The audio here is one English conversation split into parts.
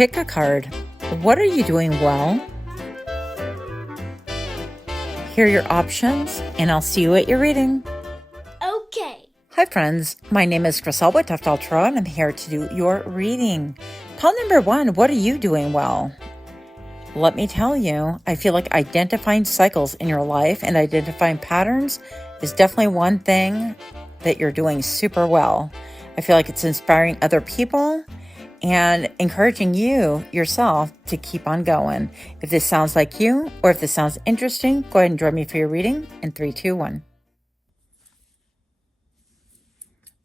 Pick a card. What are you doing well? Here are your options, and I'll see you at your reading. Okay. Hi friends, my name is Crystal with Toughdolltarot, and I'm here to do your reading. Call number 1, what are you doing well? Let me tell you, I feel like identifying cycles in your life and identifying patterns is definitely one thing that you're doing super well. I feel like it's inspiring other people and encouraging you yourself to keep on going. If this sounds like you, or if this sounds interesting, go ahead and join me for your reading in 3, 2, 1.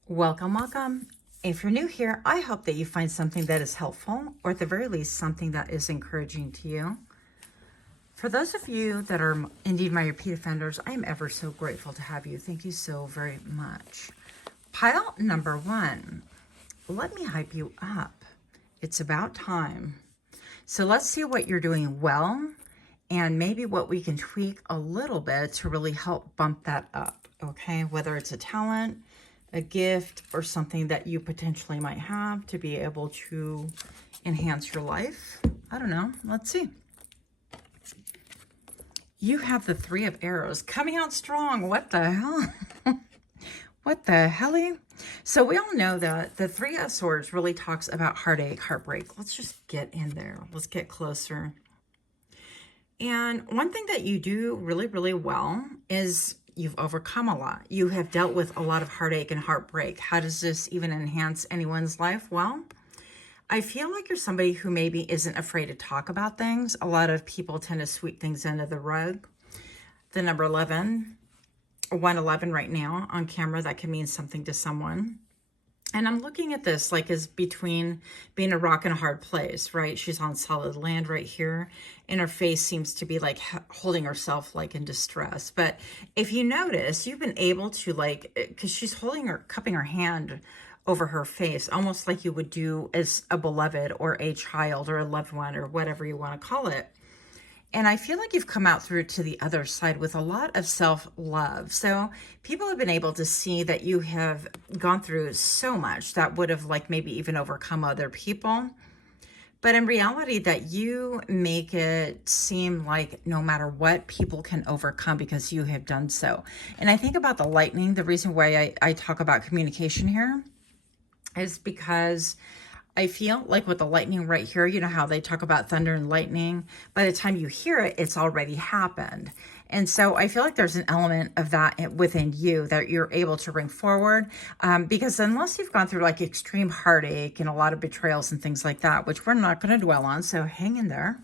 Welcome. If you're new here, I hope that you find something that is helpful, or at the very least, something that is encouraging to you. For those of you that are indeed my repeat offenders, I am ever so grateful to have you. Thank you so very much. Pile number 1. Let me hype you up. It's about time. So let's see what you're doing well and maybe what we can tweak a little bit to really help bump that up, okay? Whether it's a talent, a gift, or something that you potentially might have to be able to enhance your life. I don't know. Let's see. You have the 3 of Arrows coming out strong. What the hell? What the helly? So we all know that the 3 of Swords really talks about heartache, heartbreak. Let's just get in there. Let's get closer. And one thing that you do really, really well is you've overcome a lot. You have dealt with a lot of heartache and heartbreak. How does this even enhance anyone's life? Well, I feel like you're somebody who maybe isn't afraid to talk about things. A lot of people tend to sweep things under the rug. The number 11, 111 right now on camera, that can mean something to someone. And I'm looking at this like as between being a rock and a hard place, right? She's on solid land right here, and her face seems to be like holding herself like in distress. But if you notice, you've been able to like, because she's cupping her hand over her face, almost like you would do as a beloved or a child or a loved one or whatever you want to call it. And I feel like you've come out through to the other side with a lot of self-love. So people have been able to see that you have gone through so much that would have like maybe even overcome other people. But in reality, that you make it seem like no matter what, people can overcome because you have done so. And I think about the lightning. The reason why I talk about communication here is because I feel like with the lightning right here, you know how they talk about thunder and lightning? By the time you hear it, it's already happened. And so I feel like there's an element of that within you that you're able to bring forward. Because unless you've gone through like extreme heartache and a lot of betrayals and things like that, which we're not going to dwell on, so hang in there.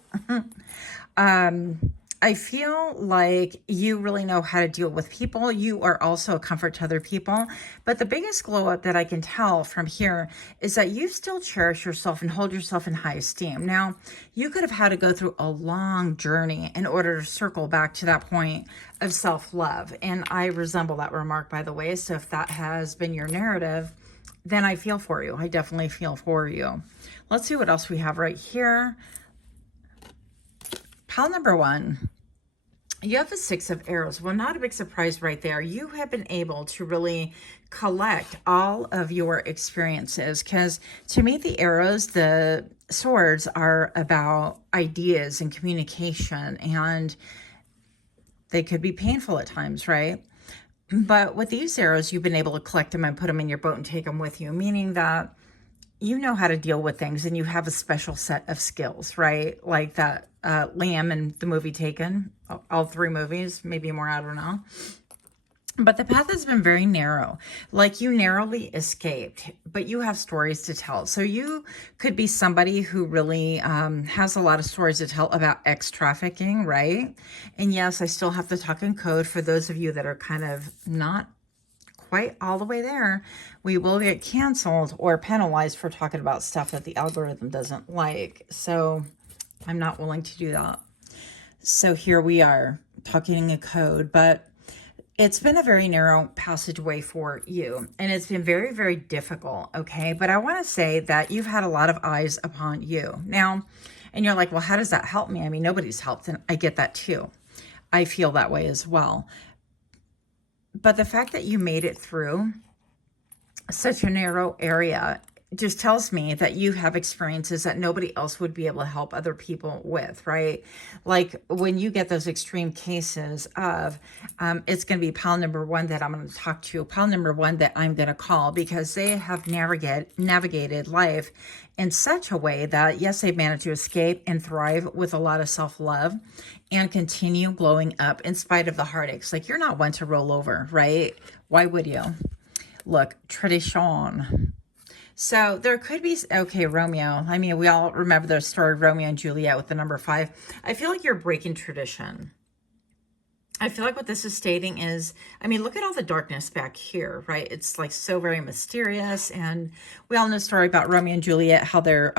I feel like you really know how to deal with people. You are also a comfort to other people. But the biggest glow up that I can tell from here is that you still cherish yourself and hold yourself in high esteem. Now, you could have had to go through a long journey in order to circle back to that point of self-love. And I resemble that remark, by the way. So if that has been your narrative, then I feel for you. I definitely feel for you. Let's see what else we have right here. Pile number 1. You have the 6 of Arrows. Well, not a big surprise right there. You have been able to really collect all of your experiences, because to me, the arrows, the swords, are about ideas and communication, and they could be painful at times, right? But with these arrows, you've been able to collect them and put them in your boat and take them with you, meaning that you know how to deal with things and you have a special set of skills, right? Like that Liam in the movie Taken, all 3 movies, maybe more, I don't know. But the path has been very narrow. Like you narrowly escaped, but you have stories to tell. So you could be somebody who really has a lot of stories to tell about ex trafficking, right? And yes, I still have to talk in code for those of you that are kind of not quite all the way there. We will get canceled or penalized for talking about stuff that the algorithm doesn't like. So I'm not willing to do that. So here we are talking in code, but it's been a very narrow passageway for you, and it's been very, very difficult, okay? But I want to say that you've had a lot of eyes upon you. Now, and you're like, well, how does that help me? I mean, nobody's helped, and I get that too. I feel that way as well. But the fact that you made it through such a narrow area just tells me that you have experiences that nobody else would be able to help other people with, right? Like when you get those extreme cases of, it's going to be pile number one that I'm going to talk to, pile number one that I'm going to call, because they have navigated life in such a way that, yes, they've managed to escape and thrive with a lot of self-love and continue glowing up in spite of the heartaches. Like, you're not one to roll over, right? Why would you? Look, tradition. So there could be, okay, Romeo. I mean, we all remember the story of Romeo and Juliet with the number 5. I feel like you're breaking tradition. I feel like what this is stating is, I mean, look at all the darkness back here, right? It's like so very mysterious. And we all know the story about Romeo and Juliet, how their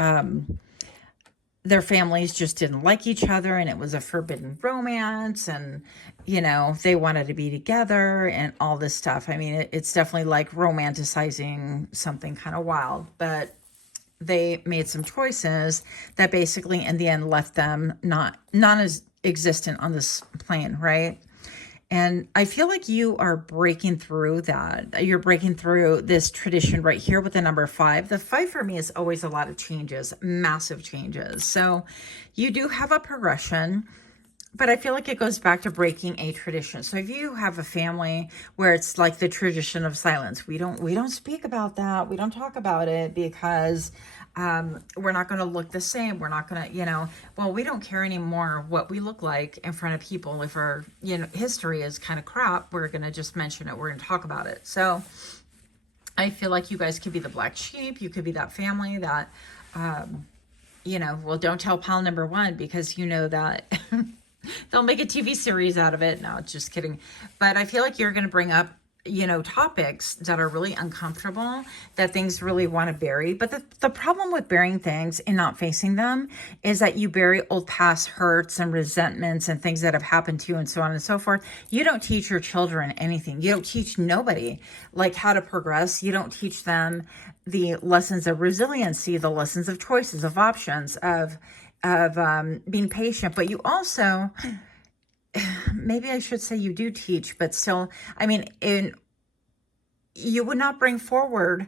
families just didn't like each other, and it was a forbidden romance, and, you know, they wanted to be together and all this stuff. I mean, it's definitely like romanticizing something kind of wild, but they made some choices that basically in the end left them non-existent on this plane, right? And I feel like you are breaking through that. You're breaking through this tradition right here with the number 5. The 5 for me is always a lot of changes, massive changes. So you do have a progression, but I feel like it goes back to breaking a tradition. So if you have a family where it's like the tradition of silence, we don't speak about that. We don't talk about it because we're not going to look the same. We're not going to, you know, well, we don't care anymore what we look like in front of people. If our, you know, history is kind of crap, we're going to just mention it. We're going to talk about it. So I feel like you guys could be the black sheep. You could be that family that, you know, well, don't tell pile number 1 because you know that they'll make a TV series out of it. No, just kidding. But I feel like you're going to bring up, you know, topics that are really uncomfortable, that things really want to bury. But the problem with burying things and not facing them is that you bury old past hurts and resentments and things that have happened to you and so on and so forth. You don't teach your children anything. You don't teach nobody like how to progress. You don't teach them the lessons of resiliency, the lessons of choices, of options, of being patient. But you also, maybe I should say you do teach, but still, I mean, you would not bring forward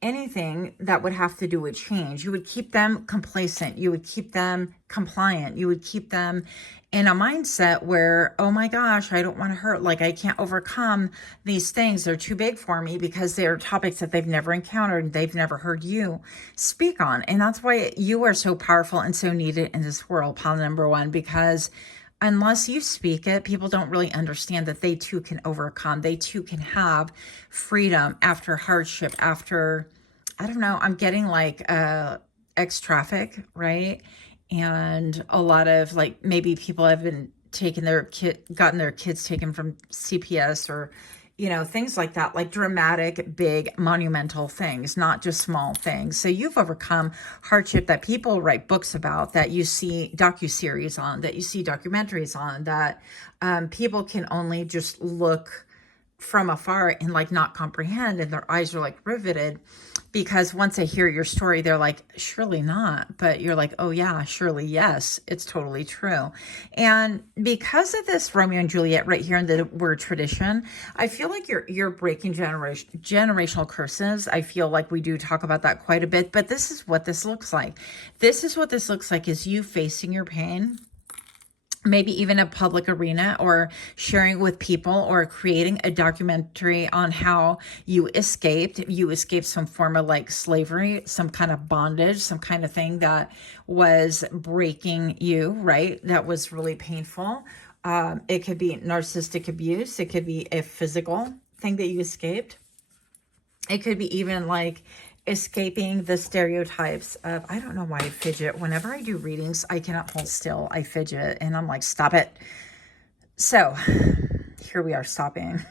anything that would have to do with change. You would keep them complacent. You would keep them compliant. You would keep them in a mindset where, oh my gosh, I don't want to hurt. Like, I can't overcome these things. They're too big for me because they're topics that they've never encountered and they've never heard you speak on. And that's why you are so powerful and so needed in this world, pile number 1, because unless you speak it, people don't really understand that they too can overcome. They too can have freedom after hardship, after, I don't know, I'm getting like ex-traffic, right? And a lot of like, maybe people have been gotten their kids taken from CPS or, you know, things like that, like dramatic, big, monumental things, not just small things. So you've overcome hardship that people write books about, that you see docuseries on, that you see documentaries on, that people can only just look from afar and like not comprehend, and their eyes are like riveted, because once they hear your story, they're like, surely not. But you're like, oh yeah, surely yes, it's totally true. And because of this Romeo and Juliet right here in the word tradition, I feel like you're breaking generational curses. I feel like we do talk about that quite a bit, but this is what this looks like. This is what this looks like, is you facing your pain, maybe even a public arena, or sharing with people, or creating a documentary on how you escaped some form of like slavery, some kind of bondage, some kind of thing that was breaking you, right? That was really painful. It could be narcissistic abuse. It could be a physical thing that you escaped. It could be even like escaping the stereotypes of, I don't know why I fidget. Whenever I do readings, I cannot hold still. I fidget and I'm like, stop it. So here we are stopping.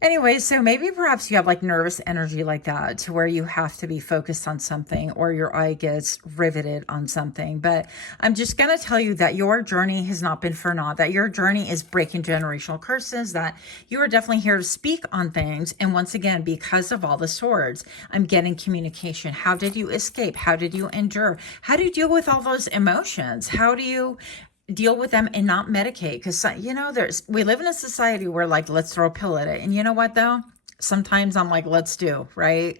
Anyway, so maybe perhaps you have like nervous energy like that, to where you have to be focused on something, or your eye gets riveted on something. But I'm just going to tell you that your journey has not been for naught, that your journey is breaking generational curses, that you are definitely here to speak on things. And once again, because of all the swords, I'm getting communication. How did you escape? How did you endure? How do you deal with all those emotions? How do you deal with them and not medicate? Because, you know, we live in a society where like, let's throw a pill at it. And you know what though? sometimes I'm like, let's do, right?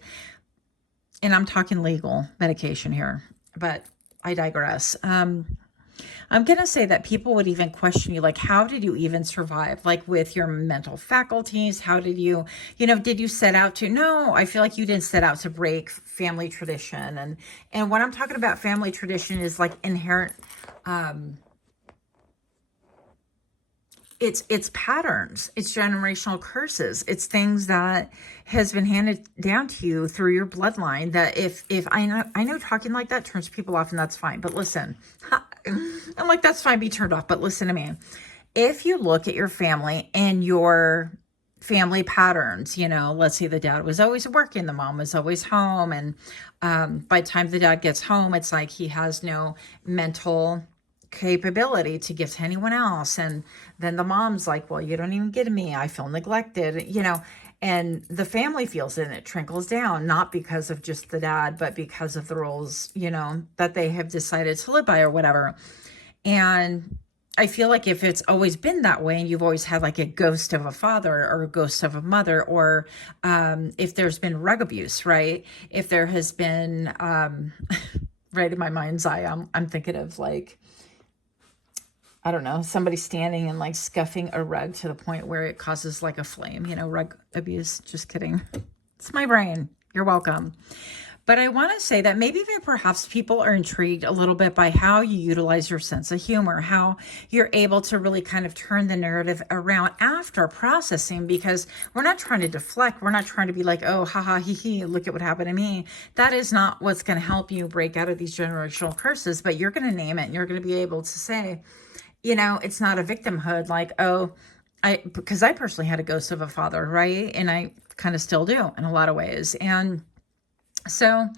And I'm talking legal medication here, but I digress. I'm going to say that people would even question you, like, how did you even survive? Like with your mental faculties, how did you, did you set out to? No, I feel like you didn't set out to break family tradition. And when I'm talking about family tradition is like inherent, it's patterns, it's generational curses, it's things that has been handed down to you through your bloodline. That if I know talking like that turns people off, and that's fine. But listen, I'm like, that's fine, be turned off. But listen to me. If you look at your family and your family patterns, let's say the dad was always working, the mom was always home, and by the time the dad gets home, it's like he has no mental capability to give to anyone else. And then the mom's like, well, you don't even get me, I feel neglected, and the family feels it, and it trickles down, not because of just the dad, but because of the roles, that they have decided to live by or whatever. And I feel like if it's always been that way, and you've always had like a ghost of a father or a ghost of a mother, or if there's been rug abuse, right? If there has been, right in my mind's eye, I'm thinking of like, I don't know, somebody standing and like scuffing a rug to the point where it causes like a flame, rug abuse. Just kidding. It's my brain. You're welcome. But I want to say that maybe even perhaps people are intrigued a little bit by how you utilize your sense of humor, how you're able to really kind of turn the narrative around after processing, because we're not trying to deflect. We're not trying to be like, oh, haha, hee hee, look at what happened to me. That is not what's going to help you break out of these generational curses, but you're going to name it, and you're going to be able to say, it's not a victimhood, like, oh, because I personally had a ghost of a father, right? And I kind of still do in a lot of ways. And so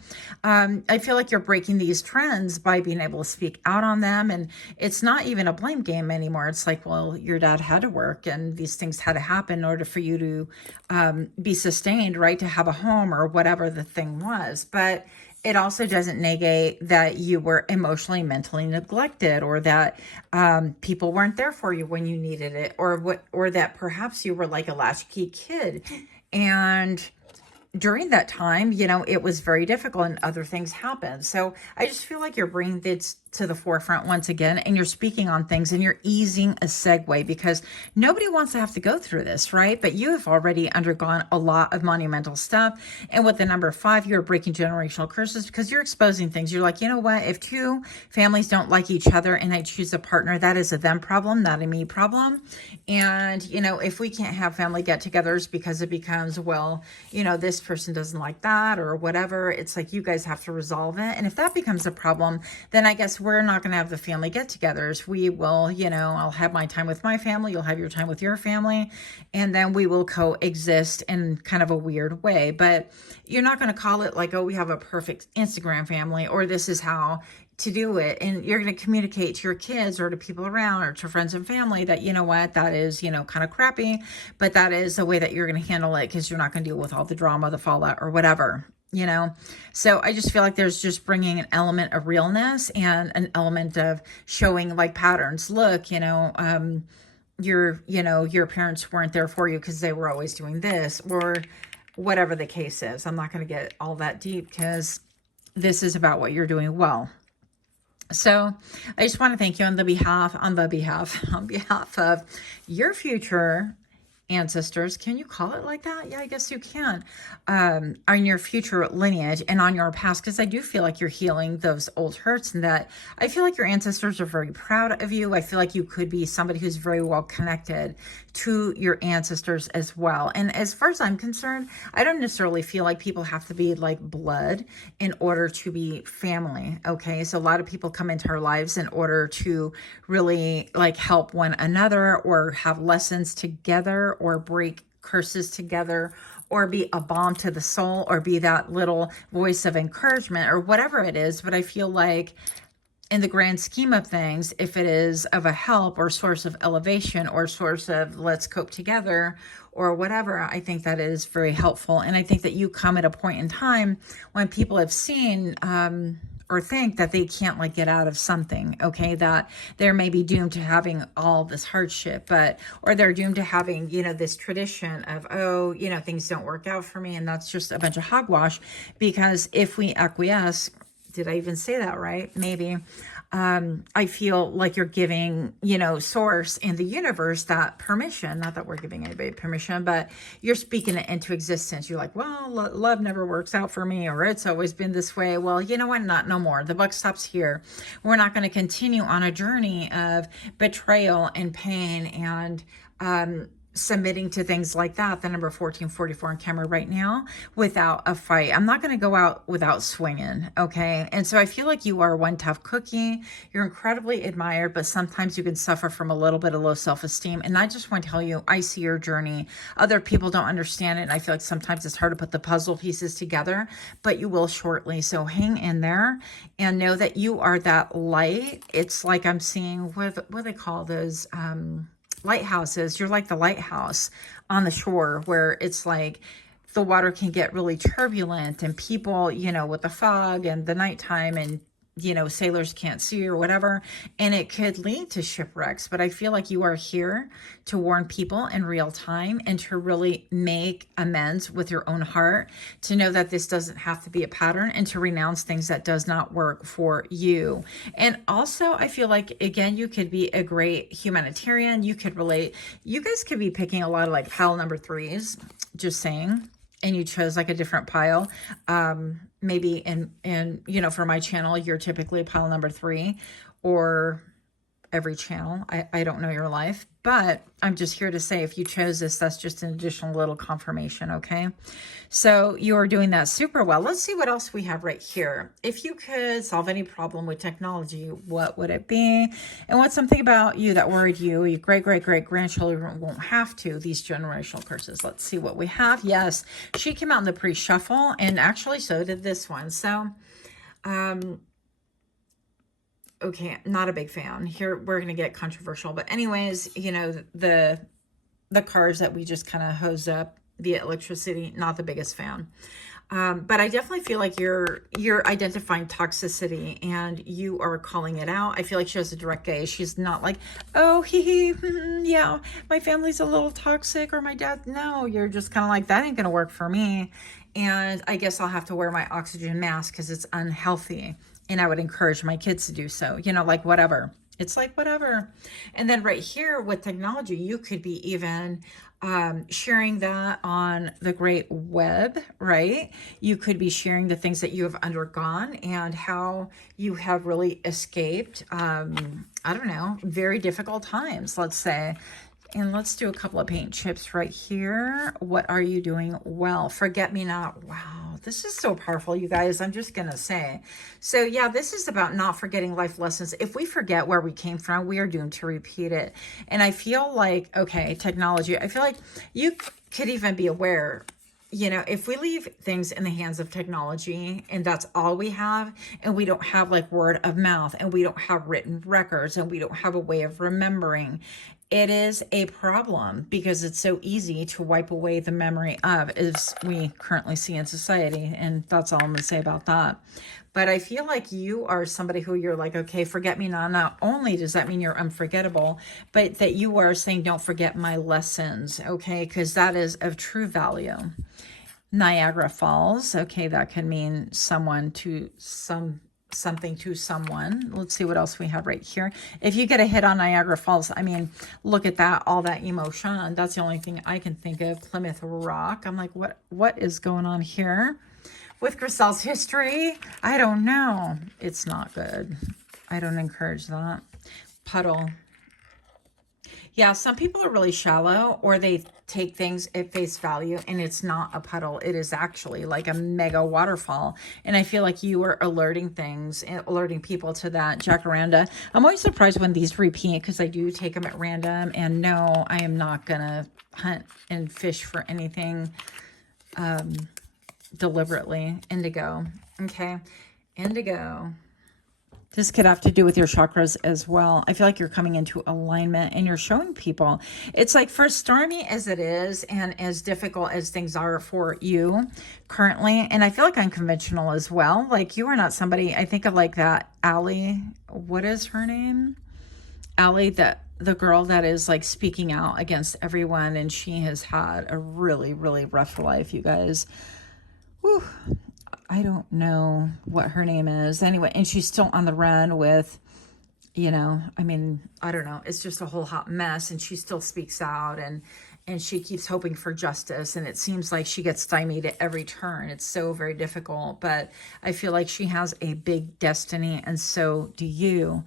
I feel like you're breaking these trends by being able to speak out on them. And it's not even a blame game anymore. It's like, well, your dad had to work, and these things had to happen in order for you to be sustained, right? To have a home or whatever the thing was. But it also doesn't negate that you were emotionally, mentally neglected, or that people weren't there for you when you needed it, or that perhaps you were like a latchkey kid, and during that time, it was very difficult and other things happened. So I just feel like you're bringing this to the forefront once again, and you're speaking on things, and you're easing a segue, because nobody wants to have to go through this, right? But you have already undergone a lot of monumental stuff. And with the number 5, you're breaking generational curses, because you're exposing things. You're like, you know what? If 2 families don't like each other and I choose a partner, that is a them problem, not a me problem. And, if we can't have family get-togethers because it becomes, well, this person doesn't like that or whatever, it's like you guys have to resolve it. And if that becomes a problem, then I guess we're not going to have the family get-togethers. We will, I'll have my time with my family, you'll have your time with your family, and then we will coexist in kind of a weird way. But you're not going to call it like, oh, we have a perfect Instagram family, or this is how to do it. And you're going to communicate to your kids or to people around or to friends and family that, that is, kind of crappy, but that is a way that you're going to handle it, because you're not going to deal with all the drama, the fallout, or whatever. So I just feel like there's just bringing an element of realness and an element of showing like patterns. Look, your parents weren't there for you because they were always doing this, or whatever the case is. I'm not going to get all that deep, because this is about what you're doing well. So I just want to thank you on behalf of your future ancestors. Can you call it like that? Yeah, I guess you can. On your future lineage and on your past, because I do feel like you're healing those old hurts, and that I feel like your ancestors are very proud of you. I feel like you could be somebody who's very well connected to your ancestors as well. And as far as I'm concerned, I don't necessarily feel like people have to be like blood in order to be family. Okay. So a lot of people come into our lives in order to really like help one another, or have lessons together, or break curses together, or be a balm to the soul, or be that little voice of encouragement, or whatever it is. But I feel like in the grand scheme of things, if it is of a help or source of elevation or source of let's cope together or whatever, I think that is very helpful. And I think that you come at a point in time when people have seen or think that they can't like get out of something, okay, that they're maybe doomed to having all this hardship, but, or they're doomed to having, you know, this tradition of, oh, you know, things don't work out for me. And that's just a bunch of hogwash, because if we acquiesce, did I even say that right? Maybe. I feel like you're giving, you know, source and the universe that permission, not that we're giving anybody permission, but you're speaking it into existence. You're like, well, love never works out for me, or it's always been this way. Well, you know what? Not no more. The buck stops here. We're not going to continue on a journey of betrayal and pain and, submitting to things like that, the number 1444 on camera right now, without a fight. I'm not going to go out without swinging, okay? And so I feel like you are one tough cookie. You're incredibly admired, but sometimes you can suffer from a little bit of low self-esteem. And I just want to tell you, I see your journey. Other people don't understand it, and I feel like sometimes it's hard to put the puzzle pieces together, but you will shortly. So hang in there and know that you are that light. It's like I'm seeing, what do they call those? Lighthouses. You're like the lighthouse on the shore, where it's like the water can get really turbulent, and people, you know, with the fog and the nighttime, and you know, sailors can't see or whatever, and it could lead to shipwrecks. But I feel like you are here to warn people in real time and to really make amends with your own heart, to know that this doesn't have to be a pattern, and to renounce things that does not work for you. And also, I feel like, again, you could be a great humanitarian. You could relate. You guys could be picking a lot of like pile number 3s, just saying. And you chose like a different pile. Maybe in, you know, for my channel, you're typically pile number 3, or every channel. I don't know your life, but I'm just here to say, if you chose this, that's just an additional little confirmation, okay? So you are doing that super well. Let's see what else we have right here. If you could solve any problem with technology, what would it be? And what's something about you that worried you? Your great-great-great-grandchildren won't have to. These generational curses. Let's see what we have. Yes, she came out in the pre-shuffle, and actually so did this one. So, okay, not a big fan. Here, we're going to get controversial. But anyways, you know, the cars that we just kind of hose up via electricity, not the biggest fan. But I definitely feel like you're identifying toxicity, and you are calling it out. I feel like she has a direct gaze. She's not like, oh, yeah, my family's a little toxic, or my dad. No, you're just kind of like, that ain't going to work for me. And I guess I'll have to wear my oxygen mask because it's unhealthy. And I would encourage my kids to do so, you know, like whatever. It's like whatever. And then right here with technology, you could be even sharing that on the great web, right? You could be sharing the things that you have undergone and how you have really escaped, I don't know, very difficult times, let's say. And let's do a couple of paint chips right here. What are you doing well? Forget me not. Wow, this is so powerful, you guys. I'm just going to say. So yeah, this is about not forgetting life lessons. If we forget where we came from, we are doomed to repeat it. And I feel like, okay, technology, I feel like you could even be aware, you know, if we leave things in the hands of technology and that's all we have, and we don't have like word of mouth, and we don't have written records, and we don't have a way of remembering, it is a problem, because it's so easy to wipe away the memory of, as we currently see in society. And that's all I'm going to say about that. But I feel like you are somebody who you're like, okay, forget me not. Not only does that mean you're unforgettable, but that you are saying, don't forget my lessons, okay? Because that is of true value. Niagara Falls, okay, that can mean someone to something to someone. Let's see what else we have right here. If you get a hit on Niagara Falls, I mean, look at that, all that emotion. That's the only thing I can think of. Plymouth Rock. I'm like, what is going on here with Grisel's history? I don't know. It's not good. I don't encourage that. Puddle. Yeah, some people are really shallow, or they take things at face value, and it's not a puddle. It is actually like a mega waterfall. And I feel like you are alerting things and alerting people to that. Jacaranda. I'm always surprised when these repeat, because I do take them at random. And no, I am not going to hunt and fish for anything deliberately. Indigo. Okay. Indigo. This could have to do with your chakras as well. I feel like you're coming into alignment and you're showing people. It's like, for stormy as it is and as difficult as things are for you currently, and I feel like unconventional as well. Like, you are not somebody, I think of like that Allie, what is her name? Allie, the girl that is like speaking out against everyone, and she has had a really, really rough life, you guys. Whew. I don't know what her name is. Anyway, and she's still on the run with, you know, I mean, I don't know. It's just a whole hot mess, and she still speaks out, and she keeps hoping for justice, and it seems like she gets stymied at every turn. It's so very difficult, but I feel like she has a big destiny, and so do you.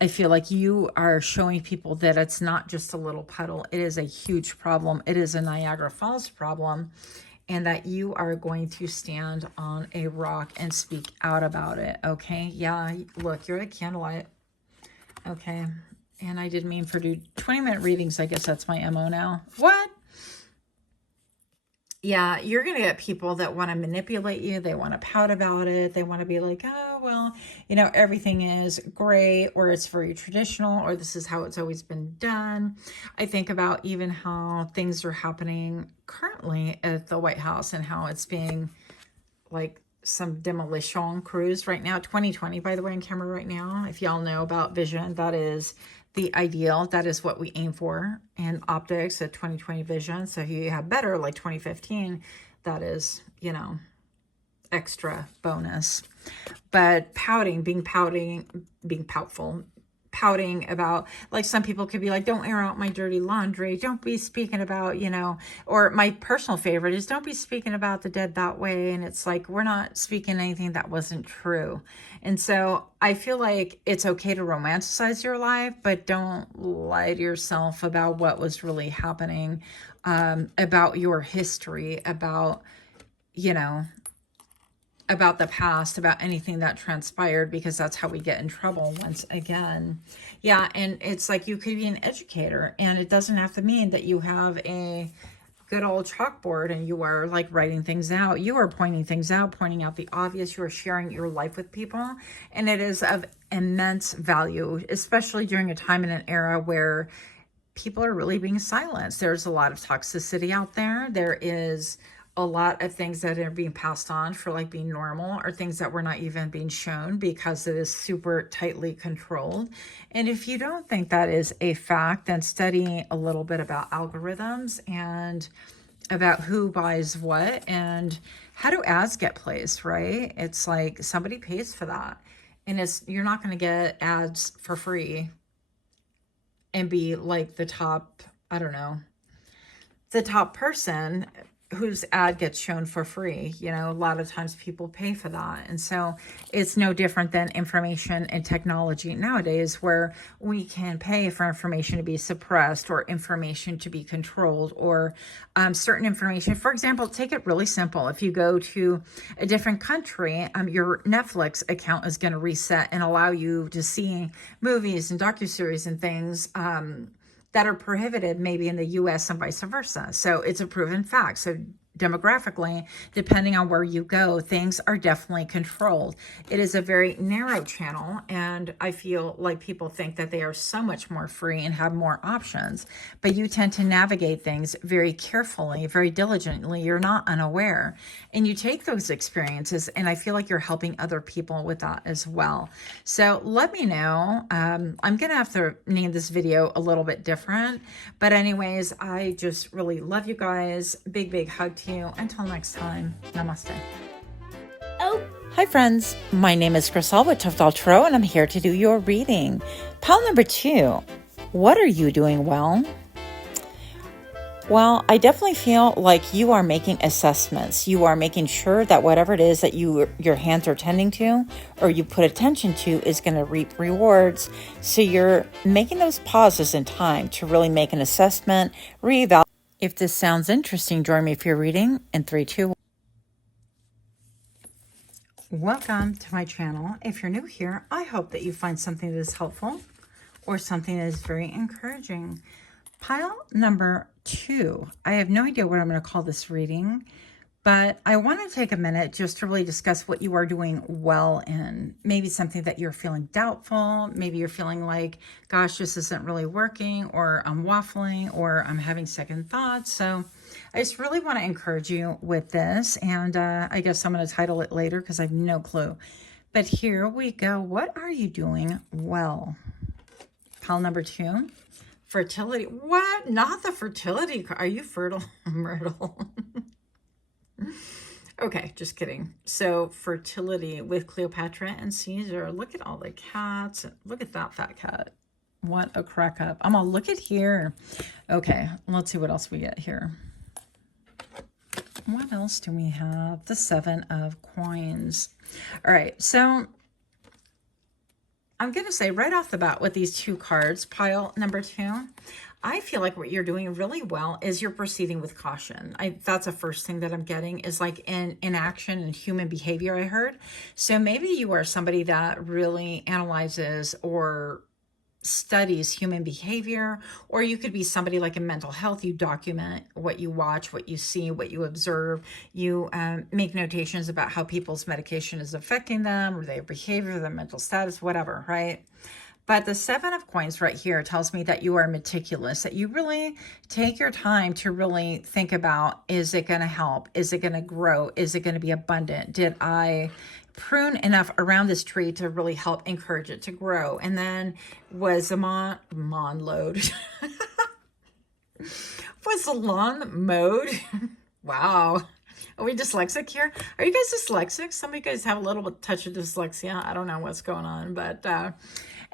I feel like you are showing people that it's not just a little puddle. It is a huge problem. It is a Niagara Falls problem, and that you are going to stand on a rock and speak out about it, okay? Yeah, look, you're at candlelight, okay? And I didn't mean for 20-minute readings. I guess that's my MO now. What? Yeah, you're going to get people that want to manipulate you. They want to pout about it. They want to be like, oh, well, you know, everything is great, or it's very traditional, or this is how it's always been done. I think about even how things are happening currently at the White House and how it's being like some demolition crews right now. 2020, by the way, on camera right now. If y'all know about vision, that is the ideal. That is what we aim for in optics, a 2020 vision. So if you have better, like 2015, that is, you know, extra bonus. But being poutful, pouting about, like, some people could be like, don't air out my dirty laundry. Don't be speaking about, you know, or my personal favorite is, don't be speaking about the dead that way. And it's like, we're not speaking anything that wasn't true. And so I feel like it's okay to romanticize your life, but don't lie to yourself about what was really happening, about your history, about, you know, about the past, about anything that transpired, because that's how we get in trouble once again. Yeah, and it's like, you could be an educator, and it doesn't have to mean that you have a good old chalkboard and you are like writing things out. You are pointing things out, pointing out the obvious. You are sharing your life with people, and it is of immense value, especially during a time and an era where people are really being silenced. There's a lot of toxicity out there. There is a lot of things that are being passed on for like being normal, or things that were not even being shown because it is super tightly controlled. And if you don't think that is a fact, then study a little bit about algorithms and about who buys what and how do ads get placed, right? It's like somebody pays for that, and you're not going to get ads for free and be like the top, I don't know, the top person whose ad gets shown for free. You know, a lot of times people pay for that. And so it's no different than information and technology nowadays, where we can pay for information to be suppressed, or information to be controlled, or certain information. For example, take it really simple. If you go to a different country, your Netflix account is going to reset and allow you to see movies and docuseries and things that are prohibited maybe in the US and vice versa. So it's a proven fact. So demographically, depending on where you go, things are definitely controlled. It is a very narrow channel, and I feel like people think that they are so much more free and have more options, but you tend to navigate things very carefully, very diligently. You're not unaware, and you take those experiences, and I feel like you're helping other people with that as well. So let me know. I'm gonna have to name this video a little bit different, but anyways, I just really love you guys. Big hug to you. Until next time, namaste. Oh. Hi friends, my name is Crystal with Toughdolltarot, and I'm here to do your reading. Pile number 2, what are you doing well? Well, I definitely feel like you are making assessments. You are making sure that whatever it is that your hands are tending to, or you put attention to, is going to reap rewards. So you're making those pauses in time to really make an assessment, reevaluate. If this sounds interesting, join me for your reading in 3, 2, 1. Welcome to my channel. If you're new here, I hope that you find something that is helpful or something that is very encouraging. Pile number 2. I have no idea what I'm going to call this reading, But I want to take a minute just to really discuss what you are doing well in. Maybe something that you're feeling doubtful. Maybe you're feeling like, gosh, this isn't really working, or I'm waffling, or I'm having second thoughts. So I just really want to encourage you with this. And I guess I'm going to title it later because I have no clue. But here we go. What are you doing well? Pile number 2. Fertility. What? Not the fertility card. Are you fertile, Myrtle? Okay, just kidding. So fertility with Cleopatra and Caesar. Look at all the cats. Look at that fat cat. What a crack up. I'm gonna look at here. Okay, let's see what else we get here. What else do we have? The 7 of coins. All right, so I'm gonna say right off the bat with these 2 cards, pile number 2, I feel like what you're doing really well is you're proceeding with caution. That's the first thing that I'm getting is like in action and human behavior, I heard. So maybe you are somebody that really analyzes or studies human behavior, or you could be somebody like in mental health. You document what you watch, what you see, what you observe. You make notations about how people's medication is affecting them, or their behavior, their mental status, whatever, right? But the 7 of coins right here tells me that you are meticulous, that you really take your time to really think about, is it going to help? Is it going to grow? Is it going to be abundant? Did I prune enough around this tree to really help encourage it to grow? And then was the lawn mowed? Was the lawn mowed? Wow. Are we dyslexic here? Are you guys dyslexic? Some of you guys have a little touch of dyslexia. I don't know what's going on, but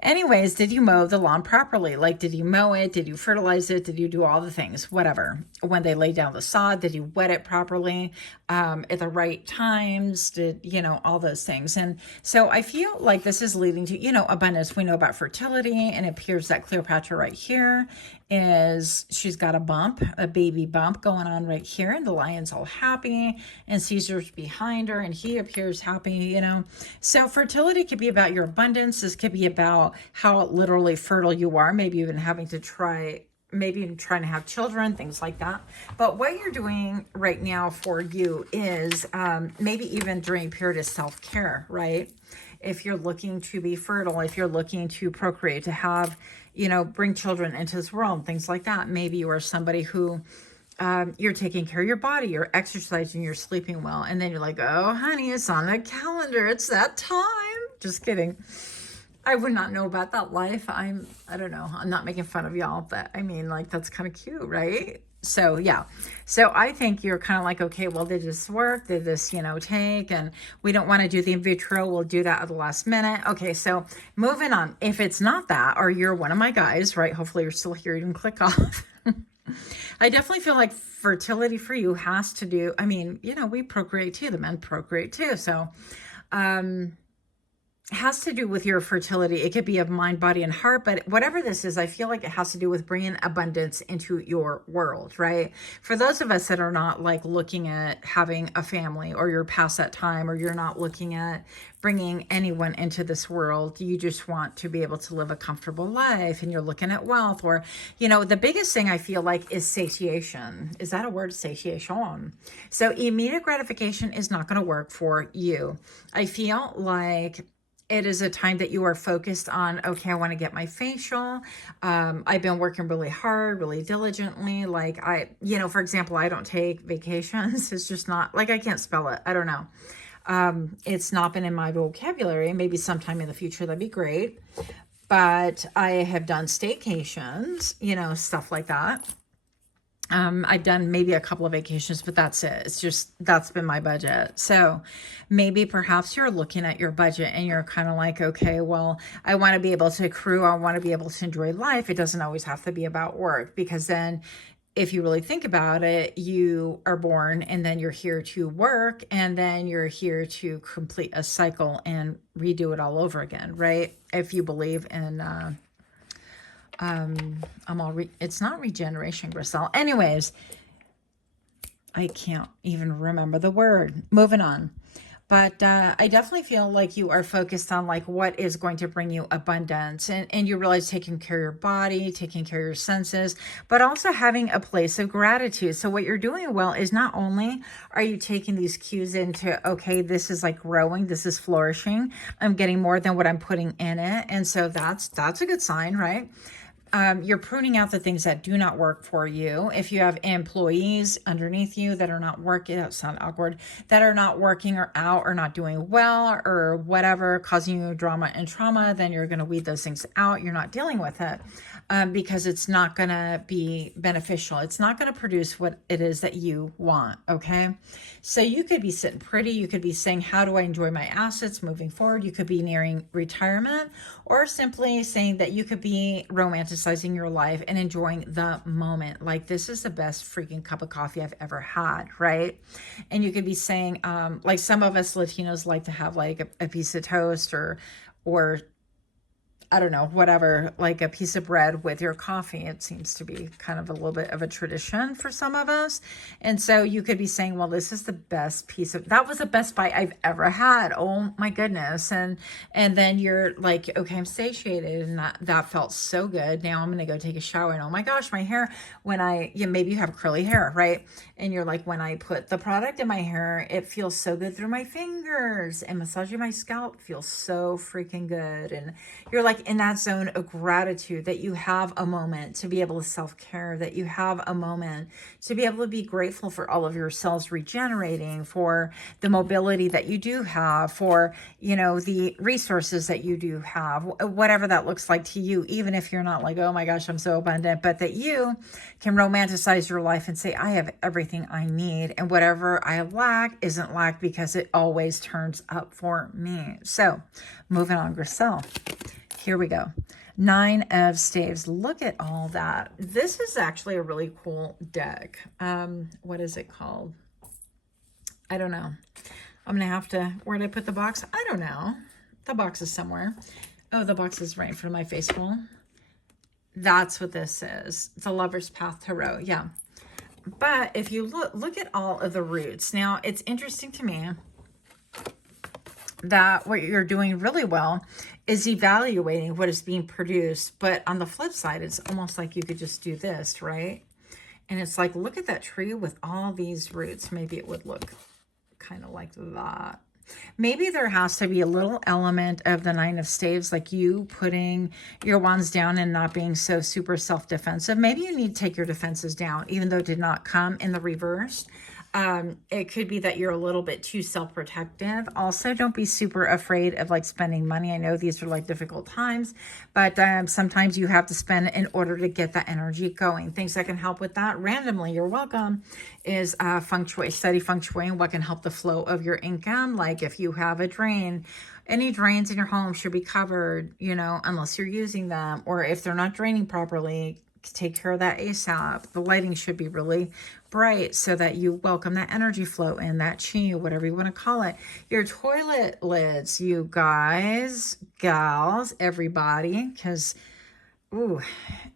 anyways, did you mow the lawn properly? Like, did you mow it? Did you fertilize it? Did you do all the things? Whatever. When they lay down the sod, did you wet it properly at the right times? Did, you know, all those things. And so I feel like this is leading to, you know, abundance. We know about fertility, and it appears that Cleopatra right here is, she's got a bump, a baby bump going on right here, and the lion's all happy, and Caesar's behind her, and he appears happy, you know. So fertility could be about your abundance. This could be about how literally fertile you are, maybe even having to maybe even trying to have children, things like that. But what you're doing right now for you is maybe even during a period of self-care, right? If you're looking to be fertile, if you're looking to procreate, to have, you know, bring children into this world, things like that. Maybe you are somebody who you're taking care of your body, you're exercising, you're sleeping well, and then you're like, oh, honey, it's on the calendar. It's that time. Just kidding. I would not know about that life. I don't know. I'm not making fun of y'all, but I mean, like, that's kind of cute, right? So, yeah. So I think you're kind of like, okay, well, did this work? Did this, you know, take? And we don't want to do the in vitro. We'll do that at the last minute. Okay, so moving on. If it's not that, or you're one of my guys, right? Hopefully you're still here. You can click off. I definitely feel like fertility for you has to do, I mean, you know, we procreate too. The men procreate too. So, has to do with your fertility. It could be of mind, body, and heart, but whatever this is, I feel like it has to do with bringing abundance into your world, right? For those of us that are not like looking at having a family, or you're past that time, or you're not looking at bringing anyone into this world, you just want to be able to live a comfortable life, and you're looking at wealth, or, you know, the biggest thing I feel like is satiation. Is that a word? Satiation. So immediate gratification is not going to work for you. I feel like it is a time that you are focused on, okay, I want to get my facial. I've been working really hard, really diligently. Like you know, for example, I don't take vacations. It's just not, like, I can't spell it. I don't know. It's not been in my vocabulary. Maybe sometime in the future, that'd be great. But I have done staycations, you know, stuff like that. I've done maybe a couple of vacations, but that's it. It's just, that's been my budget. So maybe perhaps you're looking at your budget and you're kind of like, okay, well, I want to be able to accrue. I want to be able to enjoy life. It doesn't always have to be about work, because then if you really think about it, you are born and then you're here to work, and then you're here to complete a cycle and redo it all over again, right? If you believe in, it's not regeneration, Griselle. Anyways, I can't even remember the word. Moving on. But I definitely feel like you are focused on like what is going to bring you abundance, and you realize taking care of your body, taking care of your senses, but also having a place of gratitude. So what you're doing well is not only are you taking these cues into, okay, this is like growing, this is flourishing, I'm getting more than what I'm putting in it. And so that's a good sign, right? You're pruning out the things that do not work for you. If you have employees underneath you that are not working, that sound awkward, that are not working or out or not doing well or whatever, causing you drama and trauma, then you're going to weed those things out. You're not dealing with it because it's not going to be beneficial. It's not going to produce what it is that you want. Okay. So you could be sitting pretty. You could be saying, how do I enjoy my assets moving forward? You could be nearing retirement, or simply saying that you could be romanticizing your life and enjoying the moment. Like, this is the best freaking cup of coffee I've ever had, right? And you could be saying, like some of us Latinos like to have like a piece of toast or I don't know, whatever, like a piece of bread with your coffee. It seems to be kind of a little bit of a tradition for some of us. And so you could be saying, well, this is the best that was the best bite I've ever had. Oh my goodness. And then you're like, okay, I'm satiated, and that felt so good. Now I'm going to go take a shower, and oh my gosh, my hair, maybe you have curly hair, right? And you're like, when I put the product in my hair, it feels so good through my fingers, and massaging my scalp feels so freaking good. And you're like in that zone of gratitude that you have a moment to be able to self-care, that you have a moment to be able to be grateful for all of your cells regenerating, for the mobility that you do have, for, the resources that you do have, whatever that looks like to you, even if you're not like, oh my gosh, I'm so abundant, but that you can romanticize your life and say, I have everything I need, and whatever I lack isn't lack because it always turns up for me. So moving on, Griselle. Here we go. 9 of Staves. Look at all that. This is actually a really cool deck. What is it called? I don't know. I'm going to have to, where did I put the box? I don't know. The box is somewhere. Oh, the box is right in front of my face hole. That's what this is. It's a Lover's Path Tarot. Yeah. But if you look at all of the roots. Now, it's interesting to me that what you're doing really well is evaluating what is being produced. But on the flip side, it's almost like you could just do this, right? And it's like, look at that tree with all these roots. Maybe it would look kind of like that. Maybe there has to be a little element of the 9 of Staves, like you putting your wands down and not being so super self-defensive. Maybe you need to take your defenses down, even though it did not come in the reverse. It could be that you're a little bit too self-protective. Also, don't be super afraid of like spending money. I know these are like difficult times, but sometimes you have to spend in order to get that energy going. Things that can help with that randomly, you're welcome, is feng shui. Study feng shui and what can help the flow of your income. Like if you have a drain, any drains in your home should be covered, unless you're using them, or if they're not draining properly, take care of that ASAP. The lighting should be really bright so that you welcome that energy flow in, that chi, whatever you want to call it. Your toilet lids, you guys, gals, everybody, because,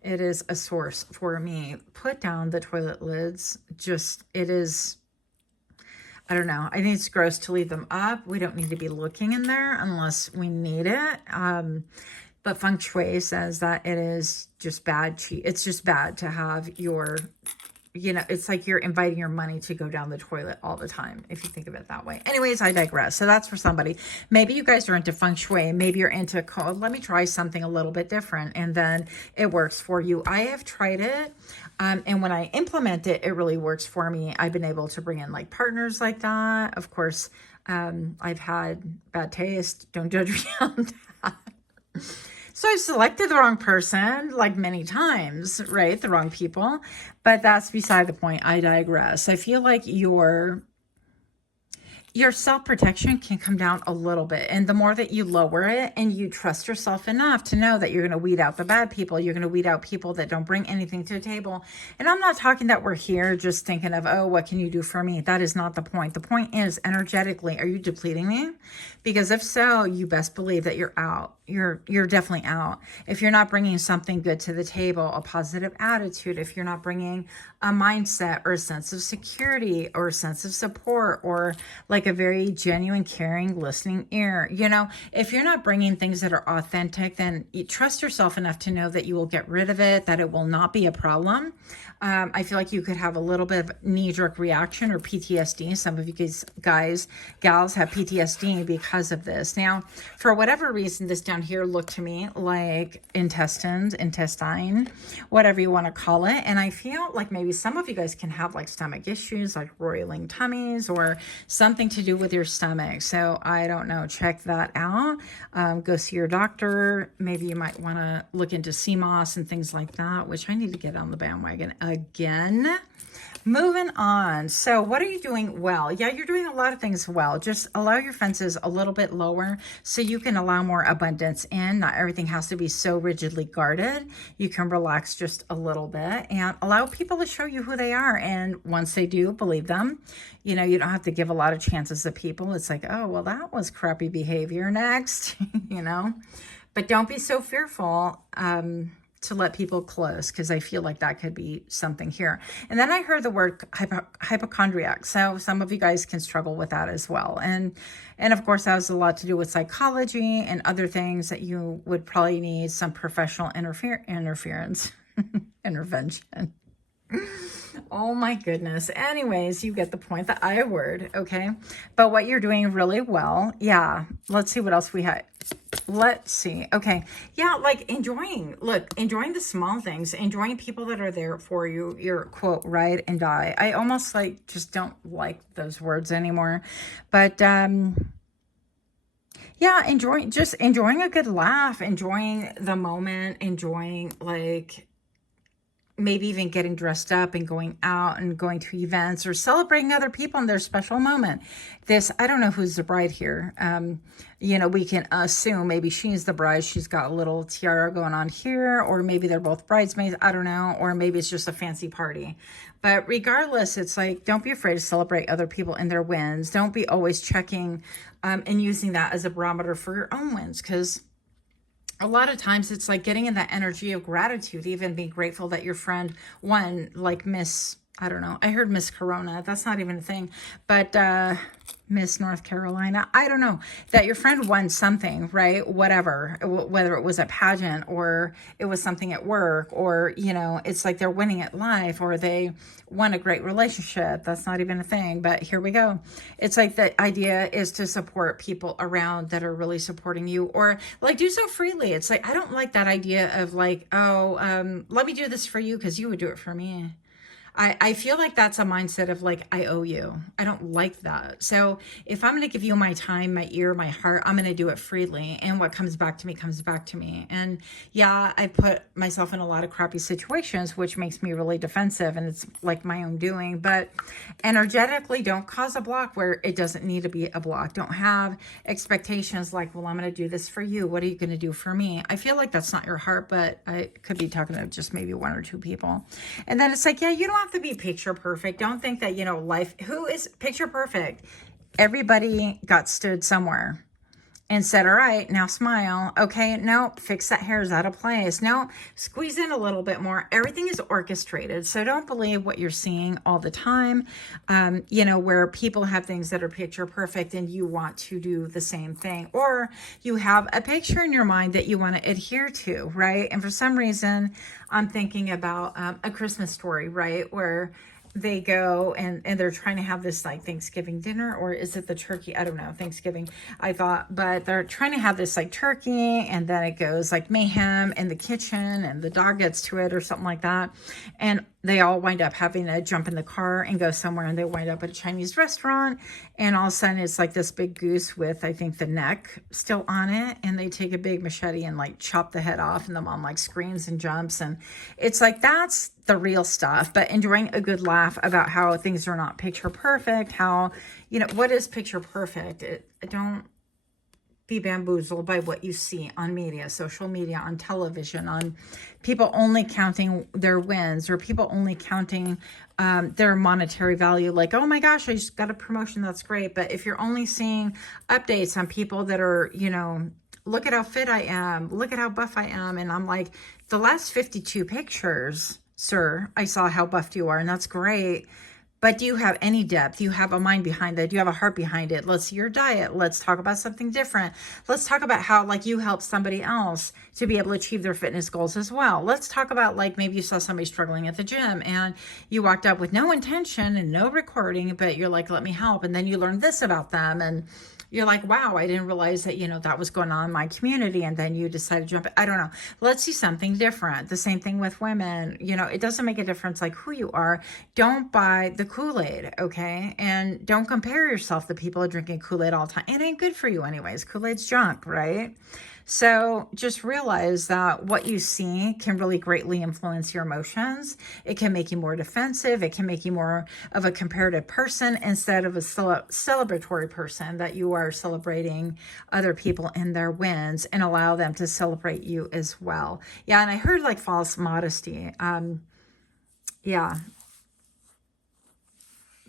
it is a source for me. Put down the toilet lids. It is, I don't know. I think it's gross to leave them up. We don't need to be looking in there unless we need it. But feng shui says that it is just bad. It's just bad to have your, it's like you're inviting your money to go down the toilet all the time, if you think of it that way. Anyways, I digress. So that's for somebody. Maybe you guys are into feng shui. Maybe you're into code. Let me try something a little bit different. And then it works for you. I have tried it. And when I implement it, it really works for me. I've been able to bring in like partners like that. Of course, I've had bad taste. Don't judge me on that. So I've selected the wrong person like many times, right? The wrong people, but that's beside the point. I digress. I feel like your self-protection can come down a little bit. And the more that you lower it and you trust yourself enough to know that you're going to weed out the bad people, you're going to weed out people that don't bring anything to the table. And I'm not talking that we're here just thinking of, oh, what can you do for me? That is not the point. The point is, energetically, are you depleting me? Because if so, you best believe that you're out. You're definitely out. If you're not bringing something good to the table, a positive attitude, if you're not bringing a mindset or a sense of security or a sense of support or like a very genuine, caring, listening ear. You know, if you're not bringing things that are authentic, then you trust yourself enough to know that you will get rid of it, that it will not be a problem. I feel like you could have a little bit of knee-jerk reaction or PTSD. Some of you gals have PTSD because of this. Now, for whatever reason, this down here looked to me like intestine, whatever you want to call it. And I feel like maybe some of you guys can have like stomach issues, like roiling tummies or something to do with your stomach. So I don't know. Check that out. Go see your doctor. Maybe you might want to look into CMOS and things like that, which I need to get on the bandwagon again. Moving on. So what are you doing well? Yeah, you're doing a lot of things well. Just allow your fences a little bit lower so you can allow more abundance in. Not everything has to be so rigidly guarded. You can relax just a little bit and allow people to show you who they are. And once they do, believe them. You know, you don't have to give a lot of chances to people. It's like, oh, well, that was crappy behavior. Next, you know. But don't be so fearful to let people close, because I feel like that could be something here. And then I heard the word hypochondriac. So some of you guys can struggle with that as well. And of course, that has a lot to do with psychology and other things that you would probably need some professional intervention. Oh my goodness. Anyways, you get the point, the I word, okay? But what you're doing really well. Yeah. Let's see what else we had. Let's see. Okay. Yeah, like enjoying the small things, enjoying people that are there for you, your quote, ride and die. I almost like just don't like those words anymore. But yeah, enjoying a good laugh, enjoying the moment, enjoying like maybe even getting dressed up and going out and going to events or celebrating other people in their special moment. This, I don't know who's the bride here. You know, we can assume maybe she's the bride. She's got a little tiara going on here, or maybe they're both bridesmaids. I don't know. Or maybe it's just a fancy party. But regardless, it's like, don't be afraid to celebrate other people and their wins. Don't be always checking and using that as a barometer for your own wins, because a lot of times it's like getting in that energy of gratitude, even being grateful that your friend won, like Miss, I don't know, I heard Miss Corona. That's not even a thing, but Miss North Carolina, I don't know, that your friend won something, right? Whatever, whether it was a pageant or it was something at work, or, you know, it's like they're winning at life, or they won a great relationship. That's not even a thing, but here we go. It's like the idea is to support people around that are really supporting you, or like do so freely. It's like, I don't like that idea of like, oh, let me do this for you because you would do it for me. I feel like that's a mindset of like, I owe you. I don't like that. So if I'm going to give you my time, my ear, my heart, I'm going to do it freely. And what comes back to me comes back to me. And yeah, I put myself in a lot of crappy situations, which makes me really defensive, and it's like my own doing. But energetically, don't cause a block where it doesn't need to be a block. Don't have expectations like, well, I'm going to do this for you. What are you going to do for me? I feel like that's not your heart, but I could be talking to just maybe one or two people. And then it's like, yeah, you don't have to be picture perfect. Don't think that, you know, life, who is picture perfect? Everybody got stood somewhere and said, all right, now smile. Okay, no, fix that hair is out of place. No, squeeze in a little bit more. Everything is orchestrated. So don't believe what you're seeing all the time. You know, where people have things that are picture perfect and you want to do the same thing, or you have a picture in your mind that you want to adhere to, right? And for some reason, I'm thinking about A Christmas Story, right? Where they go and they're trying to have this like Thanksgiving dinner, or is it the turkey? I don't know, Thanksgiving, I thought, but they're trying to have this like turkey, and then it goes like mayhem in the kitchen and the dog gets to it or something like that. And they all wind up having to jump in the car and go somewhere, and they wind up at a Chinese restaurant, and all of a sudden it's like this big goose with, I think, the neck still on it, and they take a big machete and like chop the head off, and the mom like screams and jumps, and it's like, that's the real stuff. But enjoying a good laugh about how things are not picture perfect, how, you know, what is picture perfect? Don't be bamboozled by what you see on media, social media, on television, on people only counting their wins, or people only counting their monetary value. Like, oh my gosh, I just got a promotion. That's great. But if you're only seeing updates on people that are, you know, look at how fit I am, look at how buff I am. And I'm like, the last 52 pictures, sir, I saw how buffed you are, and that's great. But do you have any depth? Do you have a mind behind it? Do you have a heart behind it? Let's see your diet. Let's talk about something different. Let's talk about how like you help somebody else to be able to achieve their fitness goals as well. Let's talk about like maybe you saw somebody struggling at the gym and you walked up with no intention and no recording, but you're like, let me help. And then you learned this about them and you're like, wow, I didn't realize that, that was going on in my community. And then you decided to jump. I don't know. Let's see something different. The same thing with women. It doesn't make a difference like who you are. Don't buy the Kool-Aid, okay? And don't compare yourself to people who are drinking Kool-Aid all the time. It ain't good for you anyways. Kool-Aid's junk, right? So just realize that what you see can really greatly influence your emotions. It can make you more defensive. It can make you more of a comparative person instead of a celebratory person, that you are celebrating other people in their wins and allow them to celebrate you as well. Yeah, and I heard like false modesty. Yeah.